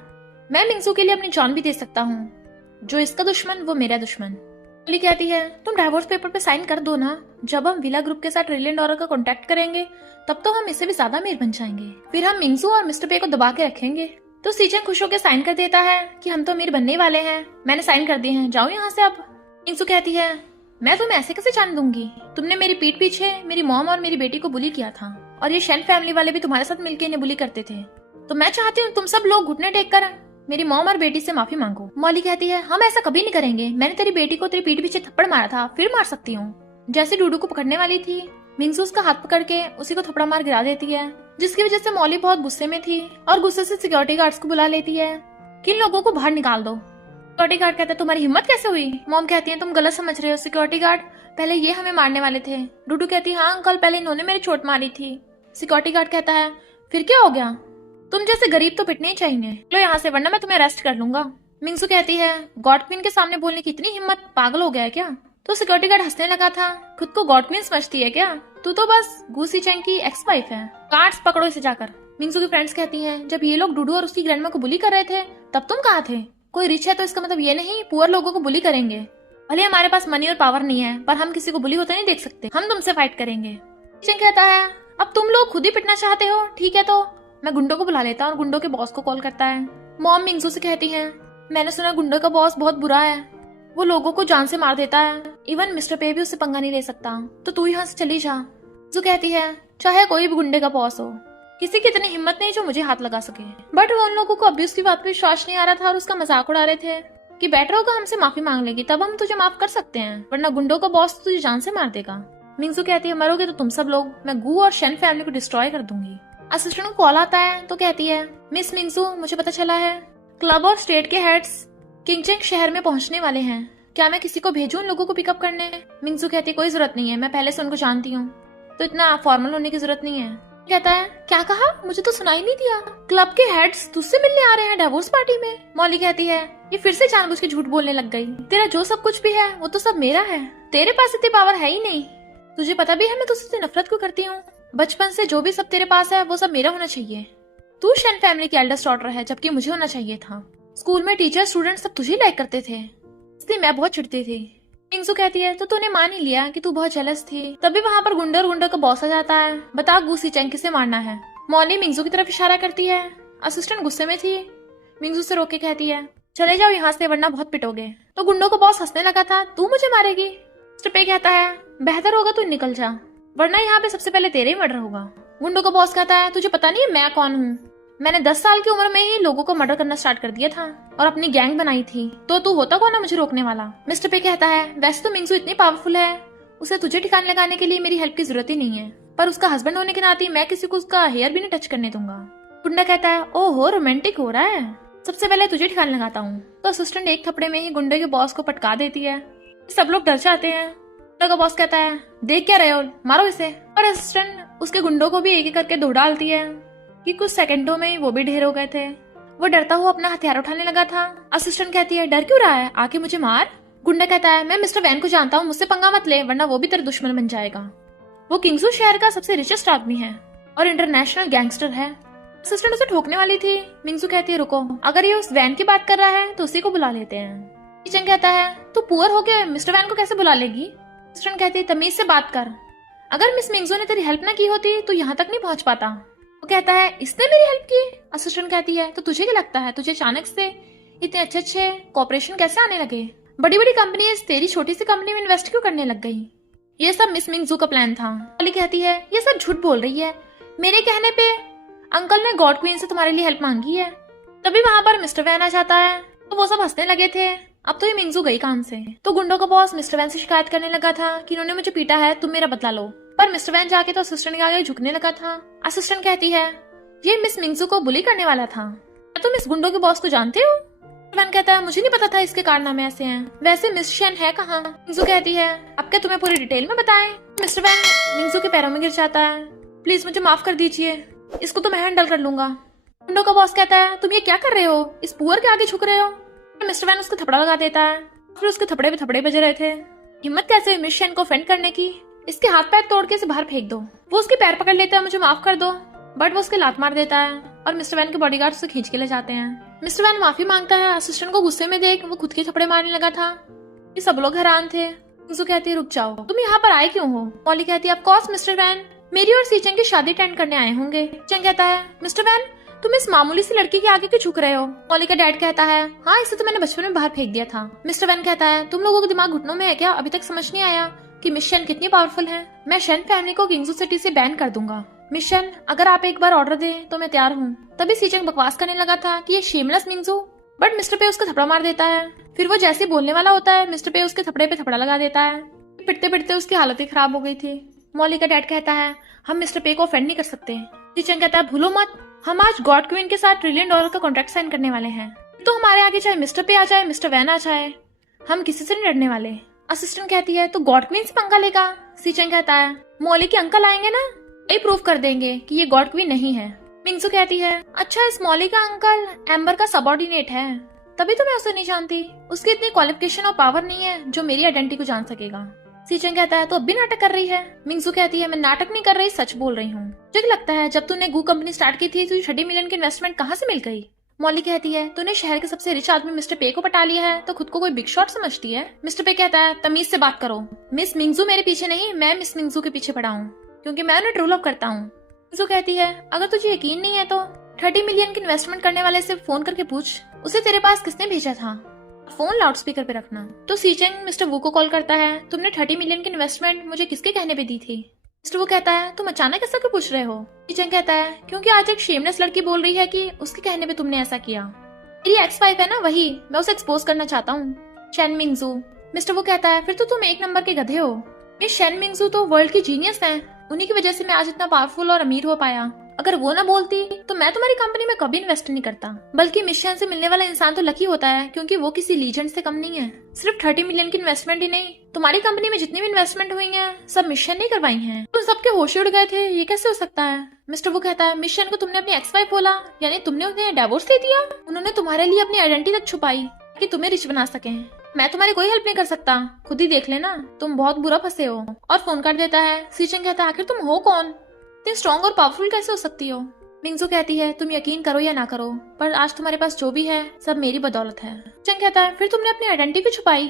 मैं मिंगजू के लिए अपनी जान भी दे सकता हूँ, जो इसका दुश्मन वो मेरा दुश्मन। मोली कहती है तुम डाइवोर्स पेपर पे साइन कर दो ना, जब हम विला ग्रुप के साथ $1 ट्रिलियन का कॉन्ट्रैक्ट करेंगे तब तो हम इससे भी ज्यादा अमीर बन जाएंगे, फिर हम मिंगजू और मिस्टर पे को दबा के रखेंगे। तो सीचेंग खुश होकर साइन कर देता है कि हम तो अमीर बनने वाले हैं, मैंने साइन कर दिए हैं, जाओ यहाँ से अब। मिंगजू कहती है मैं तुम्हें ऐसे कैसे जान दूंगी, तुमने मेरी पीठ पीछे मेरी मॉम और मेरी बेटी को बुली किया था, और ये शेन फैमिली वाले भी तुम्हारे साथ मिलकर इन्हें बुली करते थे, तो मैं चाहती हूँ तुम सब लोग घुटने टेक कर मेरी मॉम और बेटी से माफी मांगो। मॉली कहती है हम ऐसा कभी नहीं करेंगे, मैंने तेरी बेटी को तेरी पीठ पीछे थप्पड़ मारा था, फिर मार सकती हूँ। जैसे डूडू को पकड़ने वाली थी, मिंगजू उसका हाथ पकड़ के उसी को थप्पड़ मार गिरा देती है, जिसकी वजह से मॉली बहुत गुस्से में थी और गुस्से से सिक्योरिटी गार्ड्स को बुला लेती है कि इन लोगों को बाहर निकाल दो। सिक्योरिटी गार्ड कहता है तुम्हारी हिम्मत कैसे हुई? मॉम कहती है तुम गलत समझ रहे हो, सिक्योरिटी गार्ड पहले ये हमें मारने वाले थे। डूडू कहती है हाँ अंकल पहले इन्होंने मेरी चोट मारी थी। सिक्योरिटी गार्ड कहता है फिर क्या हो गया, तुम जैसे गरीब तो पिटने ही चाहिए, लो यहाँ से वरना मैं तुम्हें अरेस्ट कर लूंगा। मिंगजू कहती है गॉड क्वीन के सामने बोलने की इतनी हिम्मत, पागल हो गया है क्या? तो सिक्योरिटी गार्ड हंसने लगा था, खुद को गॉड क्वीन समझती है क्या? तू तो बस गू सीचेंग की एक्स वाइफ है, गार्ड्स पकड़ो इसे जाकर। मिंगजू की फ्रेंड्स कहती हैं जब ये लोग डूडू और उसकी ग्रैंडमा को बुली कर रहे थे तब तुम कहाँ थे? कोई रिच है तो इसका मतलब ये नहीं पुअर लोगों को बुली करेंगे। भले हमारे पास मनी और पावर नहीं है, पर हम किसी को बुली होते नहीं देख सकते, हम तुमसे फाइट करेंगे। सीचेंग कहता है अब तुम लोग खुद ही पिटना चाहते हो, ठीक है तो मैं गुंडों को बुला लेता हूँ, और गुंडों के बॉस को कॉल करता है। मॉम मिंगजू से कहती है मैंने सुना गुंडों का बॉस बहुत बुरा है, वो लोगों को जान से मार देता है, इवन मिस्टर पे भी उससे पंगा नहीं ले सकता, तो तू यहाँ से चली जा। जो कहती है चाहे कोई भी गुंडे का बॉस हो, किसी की इतनी हिम्मत नहीं जो मुझे हाथ लगा सके। बट वो उन लोगों को अभी उसकी बात पे विश्वास नहीं आ रहा था और उसका मजाक उड़ा रहे थे कि बेटर होगा हमसे माफी मांग लेगी, तब हम तुझे माफ कर सकते हैं, वरना गुंडों का बॉस तुझे जान से मार देगा। मिंगजू कहती है मरोगे तो तुम सब लोग, मैं गू और शेन फैमिली को डिस्ट्रॉय कर दूंगी। असिस्टेंट को कॉल आता है तो कहती है मिस मिंगजू, मुझे पता चला है क्लब और स्टेट के हेड्स किंगचेंग शहर में पहुंचने वाले हैं, क्या मैं किसी को भेजूं उन लोगों को पिकअप करने? मिंगजू कहती है कोई जरूरत नहीं है, मैं पहले से उनको जानती हूँ, तो इतना फॉर्मल होने की जरूरत नहीं है। कहता है क्या कहा, मुझे तो सुनाई नहीं दिया। क्लब के हेड्स तुझसे मिलने आ रहे हैं डाइवोर्स पार्टी में। मॉली कहती है ये फिर से जानबूझ के झूठ बोलने लग गई, तेरा जो सब कुछ भी है वो तो सब मेरा है, तेरे पास इतनी पावर है ही नहीं, तुझे पता भी है मैं तुझसे नफरत क्यों करती हूँ, बचपन से जो भी सब तेरे पास है वो सब मेरा होना चाहिए, तू शेन फैमिली की एल्डेस्ट डॉटर है जबकि मुझे होना चाहिए था, स्कूल में टीचर स्टूडेंट सब तुझे लाइक करते थे, इसलिए मैं बहुत चिढ़ती थी। मिंगजू कहती है तो तूने मान ही लिया कि तू बहुत जेलस थी। तभी वहाँ पर गुंडर का बॉस आ जाता है, बता गू सीचेंग किसे मारना है। मॉली मिंगजू की तरफ इशारा करती है, असिस्टेंट गुस्से में थी, मिंगजू से रोक के कहती है चले जाओ यहाँ से वरना बहुत पिटोगे। तो गुंडों का बॉस हंसने लगा था, तू मुझे मारेगी? मिस्टर पे कहता है बेहतर होगा तू निकल जा, वरना यहाँ पे सबसे पहले तेरे ही मर्डर होगा। गुंडों का बॉस कहता है तुझे पता नहीं है मैं कौन हूँ, मैंने 10 साल की उम्र में ही लोगों को मर्डर करना स्टार्ट कर दिया था और अपनी गैंग बनाई थी, तो तू होता कौन है मुझे रोकने वाला? मिस्टर पे कहता है वैसे तो मिंगजू इतनी पावरफुल है, उसे तुझे ठिकाने लगाने के लिए मेरी हेल्प की जरूरत ही नहीं है, पर उसका हस्बैंड होने के नाते मैं किसी को उसका हेयर भी नहीं टच करने दूंगा। गुंडा कहता है ओहो रोमांटिक हो रहा है, सबसे पहले तुझे ठिकाने लगाता हूँ। तो असिस्टेंट एक थपड़े में ही गुंडे के बॉस को पटका देती है, सब लोग डर जाते हैं। गुंडा का बॉस कहता है देख क्या रहे हो, मारो इसे। और असिस्टेंट उसके गुंडों को भी एक एक करके दौड़ डालती है कि कुछ सेकंडों में ही वो भी ढेर हो गए थे। वो डरता हुआ अपना हथियार उठाने लगा था। असिस्टेंट कहती है डर क्यों रहा है, आके मुझे मार। गुंडा कहता है मैं मिस्टर वैन को जानता हूँ, मुझसे पंगा मत ले वरना वो भी तेरा दुश्मन बन जाएगा। वो किंगजू शहर का सबसे रिचेस्ट आदमी है और इंटरनेशनल गैंगस्टर है। असिस्टेंट उसे ठोकने वाली थी, मिंगजू कहती है रुको, अगर ये उस वैन की बात कर रहा है तो उसी को बुला लेते हैं। किचन कहता है तू पुअर होके मिस्टर वैन को कैसे बुला लेगी? असिस्टेंट कहती है तमीज से बात कर, अगर मिस मिंगजू ने तेरी हेल्प ना की होती तो यहाँ तक नहीं पहुंच पाता। वो कहता है इसने मेरी हेल्प की? असिस्टेंट कहती है तो तुझे क्या लगता है तुझे अचानक से इतने अच्छे अच्छे कॉपरेशन कैसे आने लगे? बड़ी बड़ी कंपनीज तेरी छोटी सी कंपनी में इन्वेस्ट क्यों करने लग गई? ये सब मिस मिंगजू का प्लान था। अली कहती है ये सब झूठ बोल रही है, मेरे कहने पे अंकल ने गॉड क्वीन से तुम्हारे लिए हेल्प मांगी है। तभी वहां पर मिस्टर वैन आ जाता है, तो वो सब हंसने लगे थे, अब तो ये मिंगजू गई काम से। तो गुंडों का बॉस मिस्टर वैन से शिकायत करने लगा था कि इन्होंने मुझे पीटा है, तुम मेरा बदला लो। पर मिस्टर वैन जाके तो असिस्टेंट के आगे झुकने लगा था। असिस्टेंट कहती है ये मिस मिंगजू को बुली करने वाला था, तुम इस गुंडों के बॉस को जानते हो? वैन कहता है मुझे नहीं पता था इसके कारनामे ऐसे हैं, वैसे मिस शेन है कहाँ? मिंगजू कहती है अब क्या तुम्हें पूरी डिटेल में बताएं? मिस्टर वैन मिंगजू के पैरों में गिर जाता है, प्लीज मुझे माफ कर दीजिए, इसको तो मैं हैंडल कर लूंगा। गुंडों का बॉस कहता है तुम ये क्या कर रहे हो, इस पुअर के आगे झुक रहे हो? मिस्टर वैन उसको थपड़ा लगा देता है, फिर उसके थपड़े पे थपड़े बजे रहे थे। हिम्मत कैसे मिस शेन को ऑफेंड करने की, इसके हाथ पैर तोड़ के इसे बाहर फेंक दो। वो उसके पैर पकड़ लेता है मुझे माफ कर दो, बट वो उसके लात मार देता है और मिस्टर वैन के बॉडीगार्ड उसे खींच के ले जाते हैं। मिस्टर वैन माफी मांगता है, असिस्टेंट को गुस्से में देख वो खुद के थपड़े मारने लगा था। ये सब लोग हैरान थे। मिंगजू कहती है रुक जाओ, तुम यहाँ पर आए क्यों हो? मॉली कहती है ऑफ कोर्स मिस्टर वैन, मेरी और सीचेंग की शादी अटेंड करने आए होंगे। चेंग कहता है मिस्टर वैन तुम इस मामूली सी लड़की के आगे क्यों झुक रहे हो? मॉली का डैड कहता है हाँ इसे तो मैंने बचपन में बाहर फेंक दिया था। मिस्टर वैन कहता है तुम लोगों का दिमाग घुटनों में है क्या, अभी तक समझ नहीं आया कि मिस शेन कितनी पावरफुल है? मैं शेन फैमिली को किंगजू सिटी से बैन कर दूंगा। मिस शेन अगर आप एक बार ऑर्डर दें तो मैं तैयार हूँ। तभी सीचेंग बकवास करने लगा था कि ये शेमलेस मिंगजू, बट मिस्टर पे उसका थपड़ा मार देता है। फिर वो जैसे बोलने वाला होता है मिस्टर पे उसके थपड़े पे थपड़ा लगा देता है। पिटते पिटते उसकी हालत ही खराब हो गई थी। मॉली का डैड कहता है हम मिस्टर पे को ऑफेंड नहीं कर सकते। सीचेंग कहता है भूलो मत, हम आज गॉड क्वीन के साथ $1 ट्रिलियन का कॉन्ट्रैक्ट साइन करने वाले हैं, तो हमारे आगे चाहे मिस्टर पे आ जाए मिस्टर वैन आ जाए, हम किसी से नहीं डरने वाले। असिस्टेंट कहती है तो गॉड क्वीन से पंगा लेगा? सीचेंग कहता है मॉली के अंकल आएंगे ना, ये प्रूफ कर देंगे कि ये गॉड क्वीन नहीं है। मिंगजू कहती है अच्छा इस मॉली का अंकल एम्बर का सबऑर्डिनेट है, तभी तो मैं उसे नहीं जानती, उसकी इतनी क्वालिफिकेशन और पावर नहीं है जो मेरी आइडेंटिटी को जान सकेगा। सीचेंग कहता है तो अब भी नाटक कर रही है? मिंगजू कहती है मैं नाटक नहीं कर रही, सच बोल रही हूँ। मुझे लगता है जब तूने गू कंपनी स्टार्ट की थी तुझे 30 मिलियन की इन्वेस्टमेंट कहाँ से मिल गई? मॉली कहती है तूने शहर के सबसे रिच आदमी मिस्टर पे को पटा लिया है तो खुद को कोई बिग शॉट समझती है? मिस्टर पे कहता है तमीज से बात करो, मिस मिंगजू मेरे पीछे नहीं, मैं मिस मिंगजू के पीछे पड़ा हूँ क्योंकि मैं उन्हें ट्रू लव करता हूँ। मिंगजू कहती है अगर तुझे यकीन नहीं है तो 30 मिलियन की इन्वेस्टमेंट करने वाले से फोन करके पूछ, उसे तेरे पास किसने भेजा था? फोन लाउड स्पीकर पे रखना। तो सीचेंग मिस्टर वू को कॉल करता है, तुमने 30 मिलियन की इन्वेस्टमेंट मुझे किसके कहने पे दी थी? मिस्टर वू कहता है, तुम अचानक ऐसा क्यों पूछ रहे हो? सीचेंग कहता है, क्योंकि आज एक शेमलेस लड़की बोल रही है कि उसके कहने पे तुमने ऐसा किया। मेरी एक्स वाइफ है ना, वही, मैं उसे एक्सपोज करना चाहता हूँ। शेन मिंगजू। मिस्टर वू कहता है, फिर तो तुम एक नंबर के गधे हो। ये शेन मिंगजू तो वर्ल्ड की जीनियस है, उन्हीं की वजह से मैं आज इतना पावरफुल और अमीर हो पाया। अगर वो ना बोलती तो मैं तुम्हारी कंपनी में कभी इन्वेस्ट नहीं करता। बल्कि मिशन से मिलने वाला इंसान तो लकी होता है, क्योंकि वो किसी लीजेंड से कम नहीं है। सिर्फ 30 मिलियन की इन्वेस्टमेंट ही नहीं, तुम्हारी कंपनी में जितनी भी इन्वेस्टमेंट हुई है सब मिशन ने करवाई है। तुम सबके होश उड़ गए थे, ये कैसे हो सकता है? मिस्टर वो कहता है, मिशन को तुमने अपनी एक्स वाइफ बोला, यानी तुमने उन्हें डिवोर्स दे दिया? उन्होंने तुम्हारे लिए अपनी आइडेंटिटी तक छुपाई कि तुम्हें रिच बना सके। मैं तुम्हारी कोई हेल्प नहीं कर सकता, खुद ही देख लेना, तुम बहुत बुरा फंसे हो। और फोन कर देता है। सीचेंग कहता है, आखिर तुम हो कौन? इतनी स्ट्रॉन्ग और पावरफुल कैसे हो सकती हो? मिंगजू कहती है, तुम यकीन करो या ना करो, पर आज तुम्हारे पास जो भी है सब मेरी बदौलत है। चंग कहता है, फिर तुमने अपनी आइडेंटिटी क्यों छुपाई?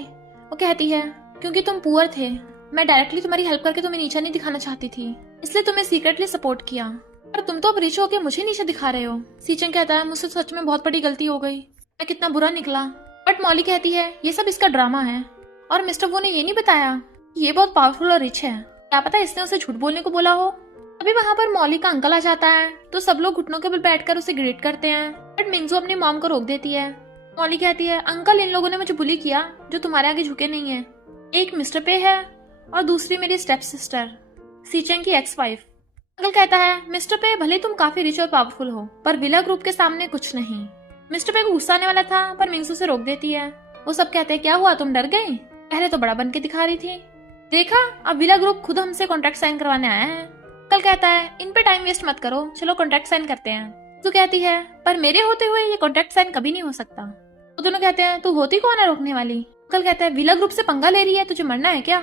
वो कहती है, क्योंकि तुम पुअर थे, मैं डायरेक्टली तुम्हारी हेल्प करके तुम्हें नीचा नहीं दिखाना चाहती थी, इसलिए तुम्हें सीक्रेटली सपोर्ट किया। पर तुम तो अब रिच होके मुझे नीचे दिखा रहे हो। सीचेंग कहता है, मुझसे सच में बहुत बड़ी गलती हो गई, मैं कितना बुरा निकला। बट मॉली कहती है, ये सब इसका ड्रामा है, और मिस्टर वो ने ये नहीं बताया कि ये बहुत पावरफुल और रिच है। क्या पता इसने उसे झूठ बोलने को बोला हो। अभी वहाँ पर मॉली का अंकल आ जाता है, तो सब लोग घुटनों के बल बैठकर उसे ग्रीट करते हैं। बट मिंगजू अपनी मॉम को रोक देती है। मॉली कहती है, अंकल, इन लोगों ने मुझे बुली किया जो तुम्हारे आगे झुके नहीं है। एक मिस्टर पे है और दूसरी मेरी स्टेप सिस्टर, सीचेंग की एक्स वाइफ। अंकल कहता है, मिस्टर पे भले तुम काफी रिच और पावरफुल हो, पर विला ग्रुप के सामने कुछ नहीं। मिस्टर पे को गुस्सा आने वाला था, पर मिंगजू से रोक देती है। वो सब कहते हैं, क्या हुआ, तुम डर गए? पहले तो बड़ा बन के दिखा रही थी, देखा अब विला ग्रुप खुद हमसे कॉन्ट्रैक्ट साइन करवाने आया है। कल कहता है, इन पे टाइम वेस्ट मत करो, चलो कॉन्ट्रैक्ट साइन करते हैं। तू कहती है, पर मेरे होते हुए ये कॉन्ट्रैक्ट साइन कभी नहीं हो सकता। तो दोनों कहते हैं, तू होती कौन है रोकने वाली? कल कहता है, विला ग्रुप से पंगा ले रही है, तुझे मरना है क्या?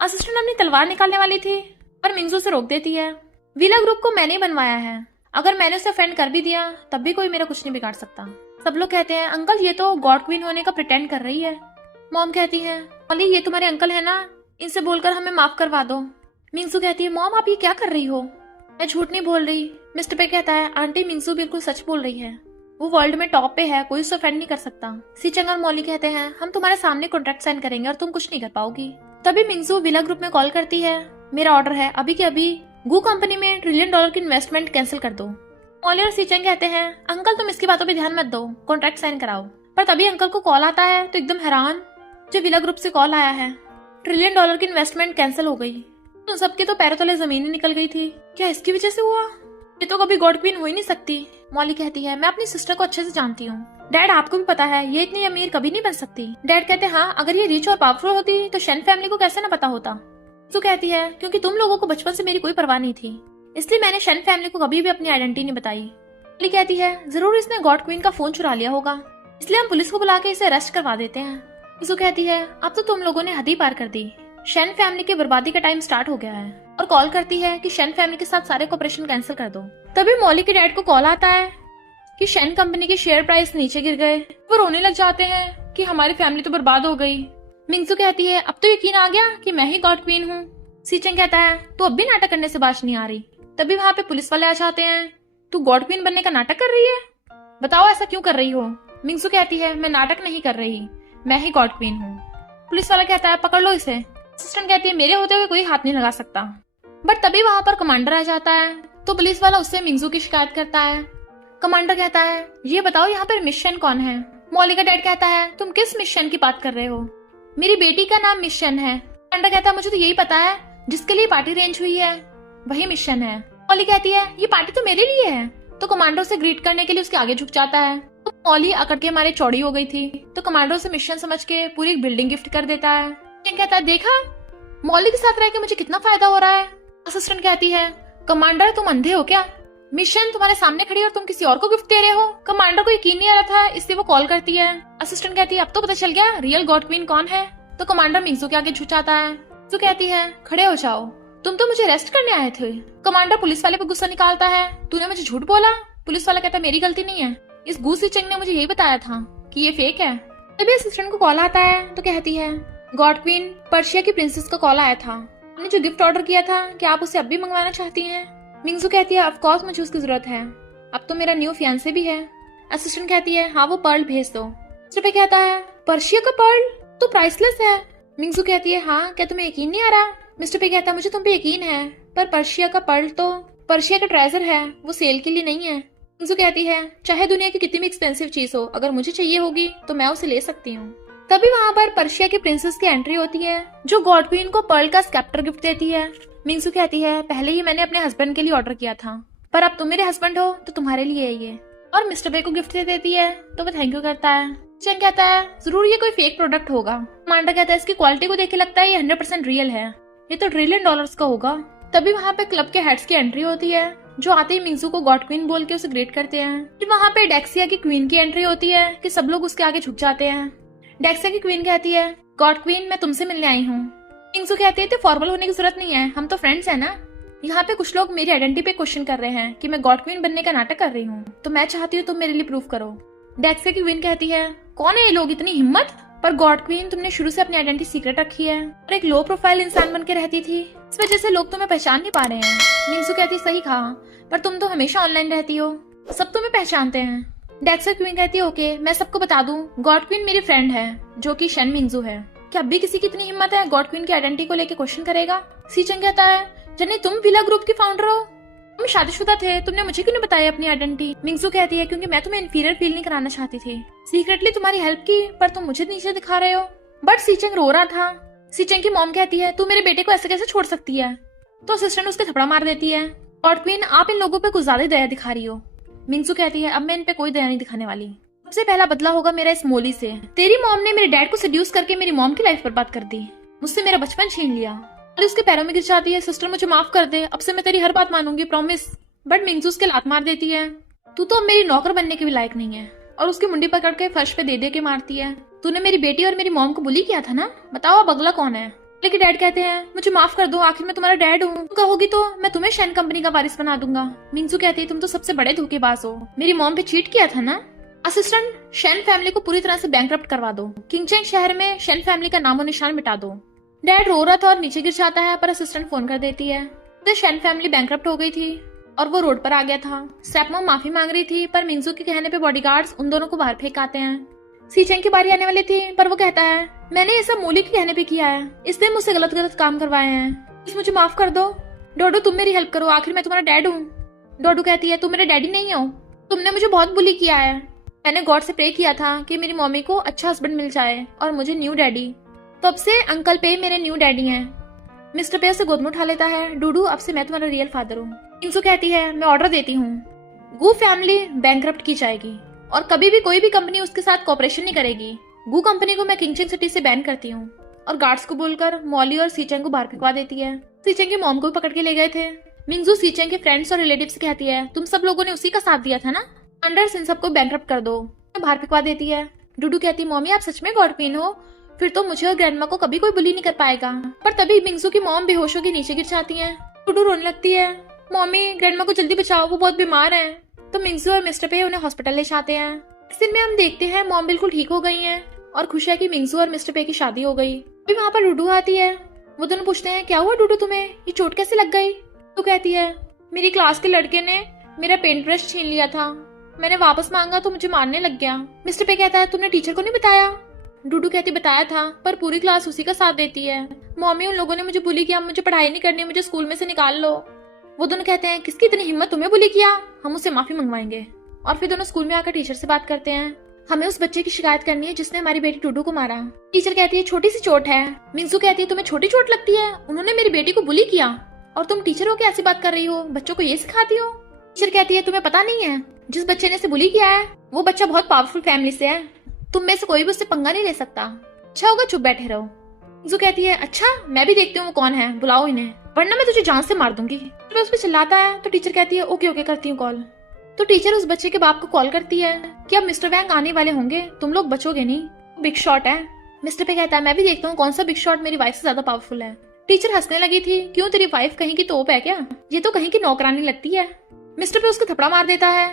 असिस्टेंट अपनी तलवार निकालने वाली थी, पर मिंगजू से रोक देती है। विला ग्रुप को मैंने बनवाया है, अगर मैंने उसे ऑफेंड कर भी दिया तब भी कोई मेरा कुछ नहीं बिगाड़ सकता। सब लोग कहते हैं, अंकल ये तो गॉड क्वीन होने का प्रिटेंड कर रही है। मॉम कहती है, मॉली ये तुम्हारे अंकल है ना, इनसे बोलकर हमें माफ करवा दो। मिंगजू कहती है, मॉम आप ये क्या कर रही हो? मैं झूठ नहीं बोल रही। मिस्टर पे कहता है, आंटी मिंगजू बिल्कुल सच बोल रही है, वो वर्ल्ड में टॉप पे है, कोई उसे ऑफेंड नहीं कर सकता। सीचेंग और मॉली कहते हैं, हम तुम्हारे सामने कॉन्ट्रैक्ट साइन करेंगे और तुम कुछ नहीं कर पाओगी। तभी मिंगजू विला ग्रुप में कॉल करती है, मेरा ऑर्डर है, अभी के अभी गू कंपनी में $1 ट्रिलियन की इन्वेस्टमेंट कैंसिल कर दो। मॉली और सीचेंग कहते हैं, अंकल तुम इसकी बातों पे ध्यान मत दो, कॉन्ट्रैक्ट साइन कराओ। पर तभी अंकल को कॉल आता है, तो एकदम हैरान, जो विला ग्रुप से कॉल आया है, $1 ट्रिलियन की इन्वेस्टमेंट कैंसिल हो गई। उन सबके तो पैरों तले जमीन ही निकल गई थी। क्या इसकी वजह से हुआ? ये तो कभी गॉड क्वीन हो ही नहीं सकती। मॉली कहती है, मैं अपनी सिस्टर को अच्छे से जानती हूँ। डैड आपको भी पता है ये इतनी अमीर कभी नहीं बन सकती। डैड कहते हैं, हाँ अगर ये रिच और पावरफुल होती तो शेन फैमिली को कैसे ना पता होता। तो कहती है, क्योंकि तुम लोगों को बचपन से मेरी कोई परवाह नहीं थी, इसलिए मैंने शेन फैमिली को कभी भी अपनी आइडेंटिटी नहीं बताई। मॉली कहती है, जरूर इसने गॉड क्वीन का फोन चुरा लिया होगा, इसलिए हम पुलिस को बुला के इसे अरेस्ट करवा देते हैं। इसु कहती है, अब तो तुम लोगों ने हद ही पार कर दी, शेन फैमिली की बर्बादी का टाइम स्टार्ट हो गया है। और कॉल करती है कि शेन फैमिली के साथ सारे ऑपरेशन कैंसिल कर दो। तभी मॉली के डैड को कॉल आता है कि शेन कंपनी के शेयर प्राइस नीचे गिर गए। वो रोने लग जाते हैं कि हमारी फैमिली तो बर्बाद हो गई। मिंगजू कहती है, अब तो यकीन आ गया कि मैं ही गॉड क्वीन हूँ। सीचेंग कहता है, तू अब भी नाटक करने से बाज नहीं आ रही। तभी वहाँ पे पुलिस वाले आ जाते हैं, तू गॉड क्वीन बनने का नाटक कर रही है, बताओ ऐसा क्यों कर रही हो? मिंगजू कहती है, मैं नाटक नहीं कर रही, मैं ही गॉड क्वीन हूँ। पुलिस वाला कहता है, पकड़ लो इसे। असिस्टेंट कहती है, मेरे होते हुए कोई हाथ नहीं लगा सकता। बट तभी वहाँ पर कमांडर आ जाता है, तो पुलिस वाला उससे मिंगजू की शिकायत करता है। कमांडर कहता है, ये बताओ यहाँ पर मिशन कौन है? मॉली का डैड कहता है, तुम किस मिशन की बात कर रहे हो? मेरी बेटी का नाम मिशन है। कमांडर कहता है, मुझे तो यही पता है, जिसके लिए पार्टी अरेंज हुई है वही मिशन है। मॉली कहती है, ये पार्टी तो मेरे लिए है। तो कमांडर से ग्रीट करने के लिए उसके आगे झुक जाता है। तो मॉली अकड़ के मारे चौड़ी हो गई थी, तो कमांडर से मिशन समझ के पूरी एक बिल्डिंग गिफ्ट कर देता है। कहता है, देखा मॉली के साथ रह के मुझे कितना फायदा हो रहा है। असिस्टेंट कहती है, कमांडर तुम अंधे हो क्या? मिशन तुम्हारे सामने खड़ी और तुम किसी और को गिफ्ट दे रहे हो। कमांडर को यकीन नहीं आ रहा था, इसलिए वो कॉल करती है। असिस्टेंट कहती है, अब तो पता चल गया रियल गॉड क्वीन कौन है। तो कमांडर मिंगजू के आगे झुक जाता है। तो कहती है, खड़े हो जाओ, तुम तो मुझे अरेस्ट करने आए थे। कमांडर पुलिस वाले पे गुस्सा निकालता है, तूने मुझे झूठ बोला। पुलिस वाला कहता है, मेरी गलती नहीं है, इस गूसी चिंग ने मुझे यही बताया था कि ये फेक है। तभी असिस्टेंट को कॉल आता है, तो कहती है, गॉड क्वीन पर्शिया की प्रिंसेस का कॉल आया था, आपने जो गिफ्ट ऑर्डर किया था क्या आप उसे अब भी मंगवाना चाहती हैं? मिंगजू कहती है, ऑफ कोर्स मुझे उसकी जरूरत है, अब तो मेरा न्यू फियांसे भी है। असिस्टेंट कहती है, हाँ वो पर्ल भेज दो। पे कहता है पर्शिया का पर्ल तो प्राइसलेस है। मिंगजू कहती है हाँ, क्या तुम्हें यकीन नहीं आ रहा? मिस्टर पे कहता है मुझे तुम पे यकीन है, पर पर्शिया का पर्ल तो पर्शिया का ट्रेजर है, वो सेल के लिए नहीं है। मिंगजू कहती है चाहे दुनिया की कितनी भी एक्सपेंसिव चीज हो, अगर मुझे चाहिए होगी तो मैं उसे ले सकती हूँ। तभी वहाँ पर पर्शिया की प्रिंसेस की एंट्री होती है, जो गॉड क्वीन को पर्ल का स्केप्टर गिफ्ट देती है। मिंगजू कहती है पहले ही मैंने अपने हस्बैंड के लिए ऑर्डर किया था, पर अब तुम मेरे हस्बैंड हो तो तुम्हारे लिए है ये। और मिस्टर बे को गिफ्ट दे देती है तो वो थैंक यू करता है। चेंग कहता है जरूर ये कोई फेक प्रोडक्ट होगा। मांडा कहता है इसकी क्वालिटी को देख के लगता है ये 100% रियल है, ये तो ट्रिलियन डॉलर्स का होगा। तभी वहाँ पे क्लब के हेड्स की एंट्री होती है, जो आते ही मिंगजू को गॉड क्वीन बोल के उसे ग्रेट करते हैं। फिर वहाँ पे डेक्सिया की क्वीन की एंट्री होती है कि सब लोग उसके आगे झुक जाते हैं। डेक्सिया की क्वीन कहती है गॉड क्वीन मैं तुमसे मिलने आई हूँ। मिंगजू कहती है तो फॉर्मल होने की जरूरत नहीं है, हम तो फ्रेंड्स है ना। यहाँ पे कुछ लोग मेरी आइडेंटिटी पे क्वेश्चन कर रहे हैं कि मैं गॉड क्वीन बनने का नाटक कर रही हूँ, तो मैं चाहती हूँ तुम मेरे लिए प्रूफ करो। डेक्सिया की क्वीन कहती है कौन है ये लोग, इतनी हिम्मत? पर गॉड क्वीन तुमने शुरू से अपनी आइडेंटिटी सीक्रेट रखी है और एक लो प्रोफाइल इंसान बन के रहती थी, इस वजह से लोग तुम्हें पहचान नहीं पा रहे हैं। मिंगजू कहती सही कहा, पर तुम तो हमेशा ऑनलाइन रहती हो, सब तुम्हें पहचानते हैं। डेक्सिया क्वीन कहती है ओके मैं सबको बता दूं, गॉड क्वीन मेरी फ्रेंड है जो कि शेन मिंगजू है। क्या अब भी किसी की इतनी हिम्मत है गॉड क्वीन की आइडेंटिटी को लेकर क्वेश्चन करेगा? सीचंग कहता है जनी तुम विला ग्रुप की फाउंडर हो, तुम शादीशुदा थे, तुमने मुझे क्यों नहीं बताया अपनी आइडेंटिटी? मिंगजू कहती है क्योंकि मैं तुम्हें इंफीरियर फील नहीं कराना चाहती थी, सीक्रेटली तुम्हारी हेल्प की, पर तुम मुझे नीचे दिखा रहे हो। बट सीचंग रो रहा था। सीचंग की मॉम कहती है तू मेरे बेटे को ऐसे कैसे छोड़ सकती है, तो असिस्टेंट उसके थप्पड़ मार देती है। गॉड क्वीन आप इन लोगों पे कुछ ज्यादा दया दिखा रही हो। मिंगजू कहती है अब मैं इन पे कोई दया नहीं दिखाने वाली, सबसे पहला बदला होगा मेरा इस मोली से। तेरी मॉम ने मेरे डैड को सेड्यूस करके मेरी मॉम की लाइफ बर्बाद कर दी, मुझसे मेरा बचपन छीन लिया। और उसके पैरों में गिर जाती है सिस्टर मुझे माफ कर दे, अब से मैं तेरी हर बात मानूंगी प्रॉमिस। बट मिंगजू उसके लात मार देती है तू तो अब मेरी नौकर बनने के भी लायक नहीं है, और उसकी मुंडी पकड़ के फर्श पे दे दे के मारती है। तूने मेरी बेटी और मेरी मॉम को बुली किया था ना, बताओ अब अगला कौन है? लेकिन डैड कहते हैं मुझे माफ कर दो, आखिर मैं तुम्हारा डैड हूँ, तुम कहोगी तो मैं तुम्हें शेन कंपनी का वारिस बना दूंगा। मिंगजू कहती है तुम तो सबसे बड़े धोखेबाज हो, मेरी मॉम पे चीट किया था ना। असिस्टेंट शेन फैमिली को पूरी तरह से बैंकरप्ट करवा दो, किंगचेंग शहर में शेन फैमिली का नामो निशान मिटा दो। डैड रो रहा था और नीचे गिर जाता है, पर असिस्टेंट फोन कर देती है। तो शेन फैमिली बैंकरप्ट हो गई थी और वो रोड पर आ गया था। स्टेपमॉम माफी मांग रही थी, पर मिंगजू के कहने पे बॉडीगार्ड्स उन दोनों को बाहर फेंक आते हैं। सीचेंग की बारी आने वाली थी, पर वो कहता है मैंने ये सब मोली के कहने पे किया है, इसने मुझसे गलत गलत काम करवाए हैं, इस मुझे माफ कर दो। डोडो तुम मेरी हेल्प करो, आखिर मैं तुम्हारा डैड हूँ। डोडो कहती है तुम मेरे डैडी नहीं हो, तुमने मुझे बहुत बुली किया है, मैंने गॉड से प्रे किया था कि मेरी मम्मी को अच्छा हस्बैंड मिल जाए और मुझे न्यू डैडी, तो अब से अंकल पे मेरे न्यू डैडी हैं। मिस्टर पे उसे गोद में उठा लेता है, डूडू अब से मैं तुम्हारा रियल फादर हूँ। मिंगजू कहती है मैं ऑर्डर देती हूँ, गू फैमिली बैंकरप्ट की जाएगी और कभी भी कोई भी कंपनी उसके साथ कोऑपरेशन नहीं करेगी। गू कंपनी को मैं किंगचेंग सिटी से बैन करती हूँ। और गार्ड्स को बोलकर मॉली और सीचेंग को बाहर फेंकवा देती है। सीचेंग की मॉम को भी पकड़ के ले गए थे। मिंगजू सीचेंग के फ्रेंड्स और रिलेटिव्स से कहती है तुम सब लोगों ने उसी का साथ दिया था ना, अंडर इन सबको बैंकरप्ट कर दो, बाहर फेंकवा देती है। डूडू कहती है मॉमी आप सच में गॉड क्वीन हो, फिर तो मुझे और ग्रैंडमा को कभी कोई बुली नहीं कर पाएगा। पर तभी मिंगजू की मॉम बेहोश होकर नीचे गिर जाती है। डूडू रोने लगती है मॉमी ग्रैंडमा को जल्दी बचाओ, वो बहुत बीमार है। तो मिंगजू और मिस्टर पे उन्हें हॉस्पिटल ले जाते हैं। इस दिन में हम देखते हैं मॉम बिल्कुल ठीक हो गई हैं और खुश है कि मिंगजू और मिस्टर पे की शादी हो गई। अभी वहाँ पर डूडू आती है, वो दोनों पूछते हैं क्या हुआ डूडू तुम्हें, ये चोट कैसे लग गई? तो कहती है मेरी क्लास के लड़के ने मेरा पेंट ब्रश छीन लिया था, मैंने वापस मांगा तो मुझे मारने लग गया। मिस्टर पे कहता है तुमने टीचर को नहीं बताया? डूडू कहती बताया था, पर पूरी क्लास उसी का साथ देती है। मॉमी उन लोगों ने मुझे बुली किया, मुझे पढ़ाई नहीं करनी, मुझे स्कूल में से निकाल लो। वो दोनों कहते हैं किसकी इतनी हिम्मत तुम्हें बुली किया, हम उससे माफी मंगवाएंगे। और फिर दोनों स्कूल में आकर टीचर से बात करते हैं, हमें उस बच्चे की शिकायत करनी है जिसने हमारी बेटी डूडू को मारा। टीचर कहती है छोटी सी चोट है। मिंगजू कहती है तुम्हें छोटी चोट लगती है, उन्होंने मेरी बेटी को बुली किया और तुम टीचर हो के ऐसी बात कर रही हो, बच्चों को ये सिखाती हो। टीचर कहती है तुम्हें पता नहीं है जिस बच्चे ने इसे बुली किया है वो बच्चा बहुत पावरफुल फैमिली से है, तुम में से कोई भी उससे पंगा नहीं ले सकता, अच्छा होगा चुप बैठे रहो। मिंगजू कहती है अच्छा मैं भी देखती हूँ वो कौन है, बुलाओ इन्हें वरना मैं तुझे जान से मार दूंगी। तो उस पर चिल्लाता है तो टीचर कहती है ओके ओके करती हूँ कॉल। तो टीचर उस बच्चे के बाप को कॉल करती है कि अब मिस्टर वैंग आने वाले होंगे, तुम लोग बचोगे नहीं, बिग शॉट है। मिस्टर पे कहता है मैं भी देखता हूँ कौन सा बिग शॉट मेरी वाइफ से ज्यादा पावरफुल है। टीचर हंसने लगी थी, क्यों तेरी वाइफ कहीं की तोप है क्या, ये तो कहीं की नौकरानी लगती है। मिस्टर पे उसको थपड़ा मार देता है,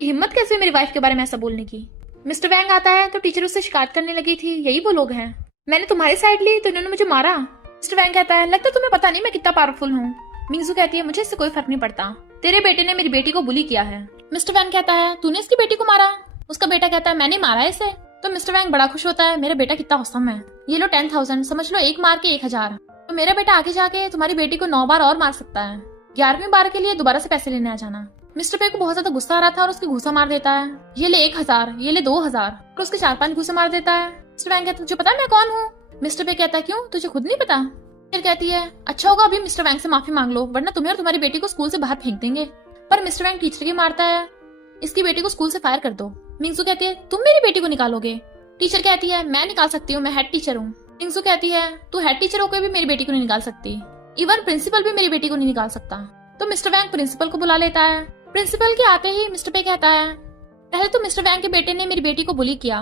हिम्मत कैसे मेरी वाइफ के बारे में ऐसा बोलने की। मिस्टर वैंग आता है तो टीचर उससे शिकायत करने लगी थी, यही वो लोग हैं, मैंने तुम्हारी साइड ली तो इन्होंने मुझे मारा। मिस्टर वैंग कहता है लगता तुम्हें पता नहीं मैं कितना पावरफुल हूँ। मिंगजू कहती है मुझे इससे कोई फर्क नहीं पड़ता, तेरे बेटे ने मेरी बेटी को बुली किया है। मिस्टर वैंग कहता है तूने इसकी बेटी को मारा? उसका बेटा कहता है मैंने मारा इसे। तो मिस्टर वैंग बड़ा खुश होता है, मेरा बेटा कितना औसम है, ये लो 10,000, समझ लो एक मार के 1,000। तो मेरा बेटा आगे जाके तुम्हारी बेटी को 9 बार और मार सकता है, 11वीं बार के लिए दोबारा से पैसे लेने आ जाना। मिस्टर पे को बहुत ज्यादा गुस्सा आ रहा था और उसकी घूसा मार देता है, ये ले 1,000, ये ले 2,000, और उसके 4-5 घूसे मार देता है। मिस्टर वैंग कहता है तुझे पता है मैं कौन हूँ? मिस्टर पे कहता है क्यों, तुझे खुद नहीं पता? फिर कहती है अच्छा होगा अभी मिस्टर वैंग से माफी मांग लो, वरना तुम्हें और तुम्हारी बेटी को स्कूल से बाहर फेंक देंगे। पर मिस्टर वैंग टीचर की मारता है, इसकी बेटी को स्कूल से फायर कर दो। मिंगसू कहती है तुम मेरी बेटी को निकालोगे? टीचर कहती है मैं निकाल सकती हूँ, मैं हेड टीचर हूँ। मिंगसू कहती है तू हेड टीचर होकर भी मेरी बेटी को नहीं निकाल सकती, इवन प्रिंसिपल भी मेरी बेटी को नहीं निकाल सकता। तो मिस्टर वैंग प्रिंसिपल को बुला लेता है। प्रिंसिपल के आते ही मिस्टर पे कहता है पहले तो मिस्टर वैंग के बेटे ने मेरी बेटी को बुली किया,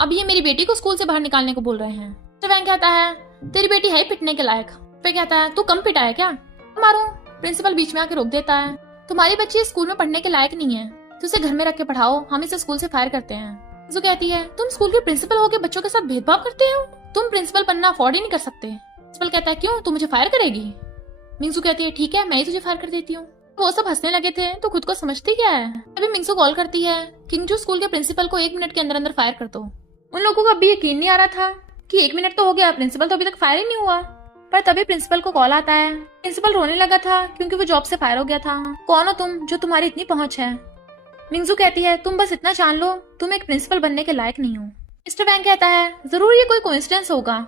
अब ये मेरी बेटी को स्कूल से बाहर निकालने को बोल रहे हैं। मिस्टर वैंग कहता है तेरी बेटी है पिटने के लायक। पे कहता है तू कम पिटा है क्या, मारूं? प्रिंसिपल बीच में आके रोक देता है, तुम्हारी बच्ची स्कूल में पढ़ने के लायक नहीं है, तो उसे घर में रख के पढ़ाओ, हम इसे स्कूल से फायर करते हैं। जो कहती है तुम स्कूल के प्रिंसिपल होकर बच्चों के साथ भेदभाव करते हो, तुम प्रिंसिपल बनना अफोर्ड ही नहीं कर सकते। प्रिंसिपल कहता है क्यों, तू मुझे फायर करेगी? मिंगसू कहती है ठीक है मैं ही तुझे फायर कर देती हूँ। वो सब हंसने लगे थे, तो खुद को समझती क्या है। अभी मिंगसू कॉल करती है किंगजू स्कूल के प्रिंसिपल को 1 मिनट के अंदर अंदर फायर कर दो। उन लोगों को अभी यकीन नहीं आ रहा था कि 1 मिनट तो हो गया, प्रिंसिपल तो अभी तक फायर ही नहीं हुआ। पर तभी प्रिंसिपल को कॉल आता है। प्रिंसिपल रोने लगा था क्योंकि वो जॉब से फायर हो गया था। कौन हो तुम जो तुम्हारी इतनी पहुंच है? मिंगसू कहती है तुम बस इतना जान लो, तुम एक प्रिंसिपल बनने के लायक नहीं हो। मिस्टर वैंग कहता है जरूर ये कोई कोइंसिडेंस होगा,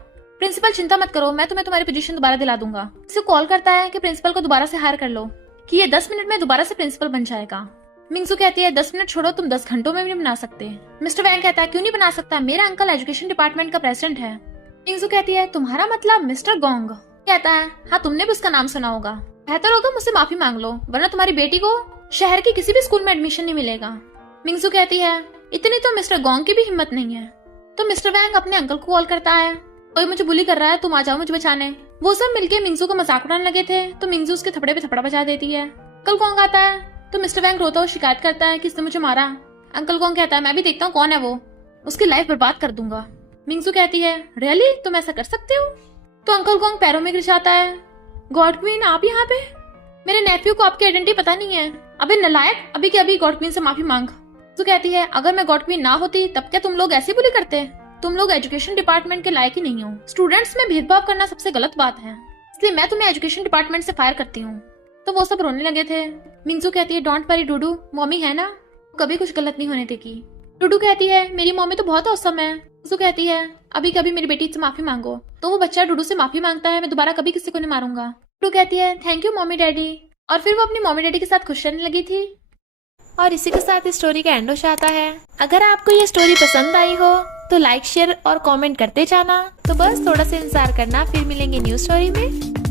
प्रिंसिपल चिंता मत करो, मैं तुम्हें तुम्हारी पोजीशन दोबारा दिला दूंगा। इसे कॉल करता है कि प्रिंसिपल को दोबारा से हायर कर लो, कि ये 10 मिनट में दोबारा से प्रिंसिपल बन जाएगा। मिंगसू कहती है 10 मिनट छोड़ो, तुम 10 घंटों में भी नहीं बना सकते। मिस्टर वैंग कहता है क्यों नहीं बना सकता, मेरा अंकल एजुकेशन डिपार्टमेंट का प्रेसिडेंट है। मिंगसू कहती है तुम्हारा मतलब मिस्टर गोंग? कहता है हाँ तुमने भी उसका नाम सुना होगा, बेहतर होगा मुझसे माफी मांग लो, वरना तुम्हारी बेटी को शहर के किसी भी स्कूल में एडमिशन नहीं मिलेगा। मिंगसू कहती है इतनी तो मिस्टर गोंग की भी हिम्मत नहीं है। तो मिस्टर वैंग अपने अंकल को कॉल करता है, कोई मुझे बुली कर रहा है, तुम आ जाओ मुझे बचाने। वो सब मिलके मिंगसू को मजाक उड़ाने लगे थे, तो मिंगसू उसके थपड़े पे थपड़ा बजा देती है। अंकल गोंग आता है तो मिस्टर वैंग रोता हुआ शिकायत करता है कि इसने मुझे मारा। अंकल गोंग कहता है मैं भी देखता हूँ कौन है वो, उसकी लाइफ बर्बाद कर दूंगा। मिंगसू कहती है रियली तुम ऐसा कर सकते हो? तो अंकल गोंग पैरों में गिर जाता है, गॉड क्वीन आप यहाँ पे? मेरे नेफ्यू को आपकी आइडेंटिटी पता नहीं है, अभी नलायक, अभी के अभी गॉड क्वीन से माफी मांग। तो कहती है अगर मैं गॉड क्वीन ना होती तब क्या तुम लोग ऐसे बुली करते? तुम लोग एजुकेशन डिपार्टमेंट के लायक ही नहीं हो, स्टूडेंट्स में भेदभाव करना सबसे गलत बात है, इसलिए मैं तुम्हें एजुकेशन डिपार्टमेंट से फायर करती हूँ। तो वो सब रोने लगे थे। मिंगसू कहती है डोंट वरी डूडू, मम्मी है ना, कभी कुछ गलत नहीं होने देगी। डूडू कहती है मेरी मम्मी तो बहुत औसम है। मिंगसू कहती है अभी कभी मेरी बेटी से माफी मांगो। तो वो बच्चा डूडू से माफी मांगता है, मैं दोबारा कभी किसी को नहीं मारूंगा। डूडू कहती है थैंक यू मम्मी डैडी, और फिर वो अपनी मम्मी डैडी के साथ खुश रहने लगी थी। और इसी के साथ इस स्टोरी का एंड हो जाता है। अगर आपको ये स्टोरी पसंद आई हो तो लाइक शेयर और कमेंट करते जाना। तो बस थोड़ा सा इंतजार करना, फिर मिलेंगे न्यू स्टोरी में।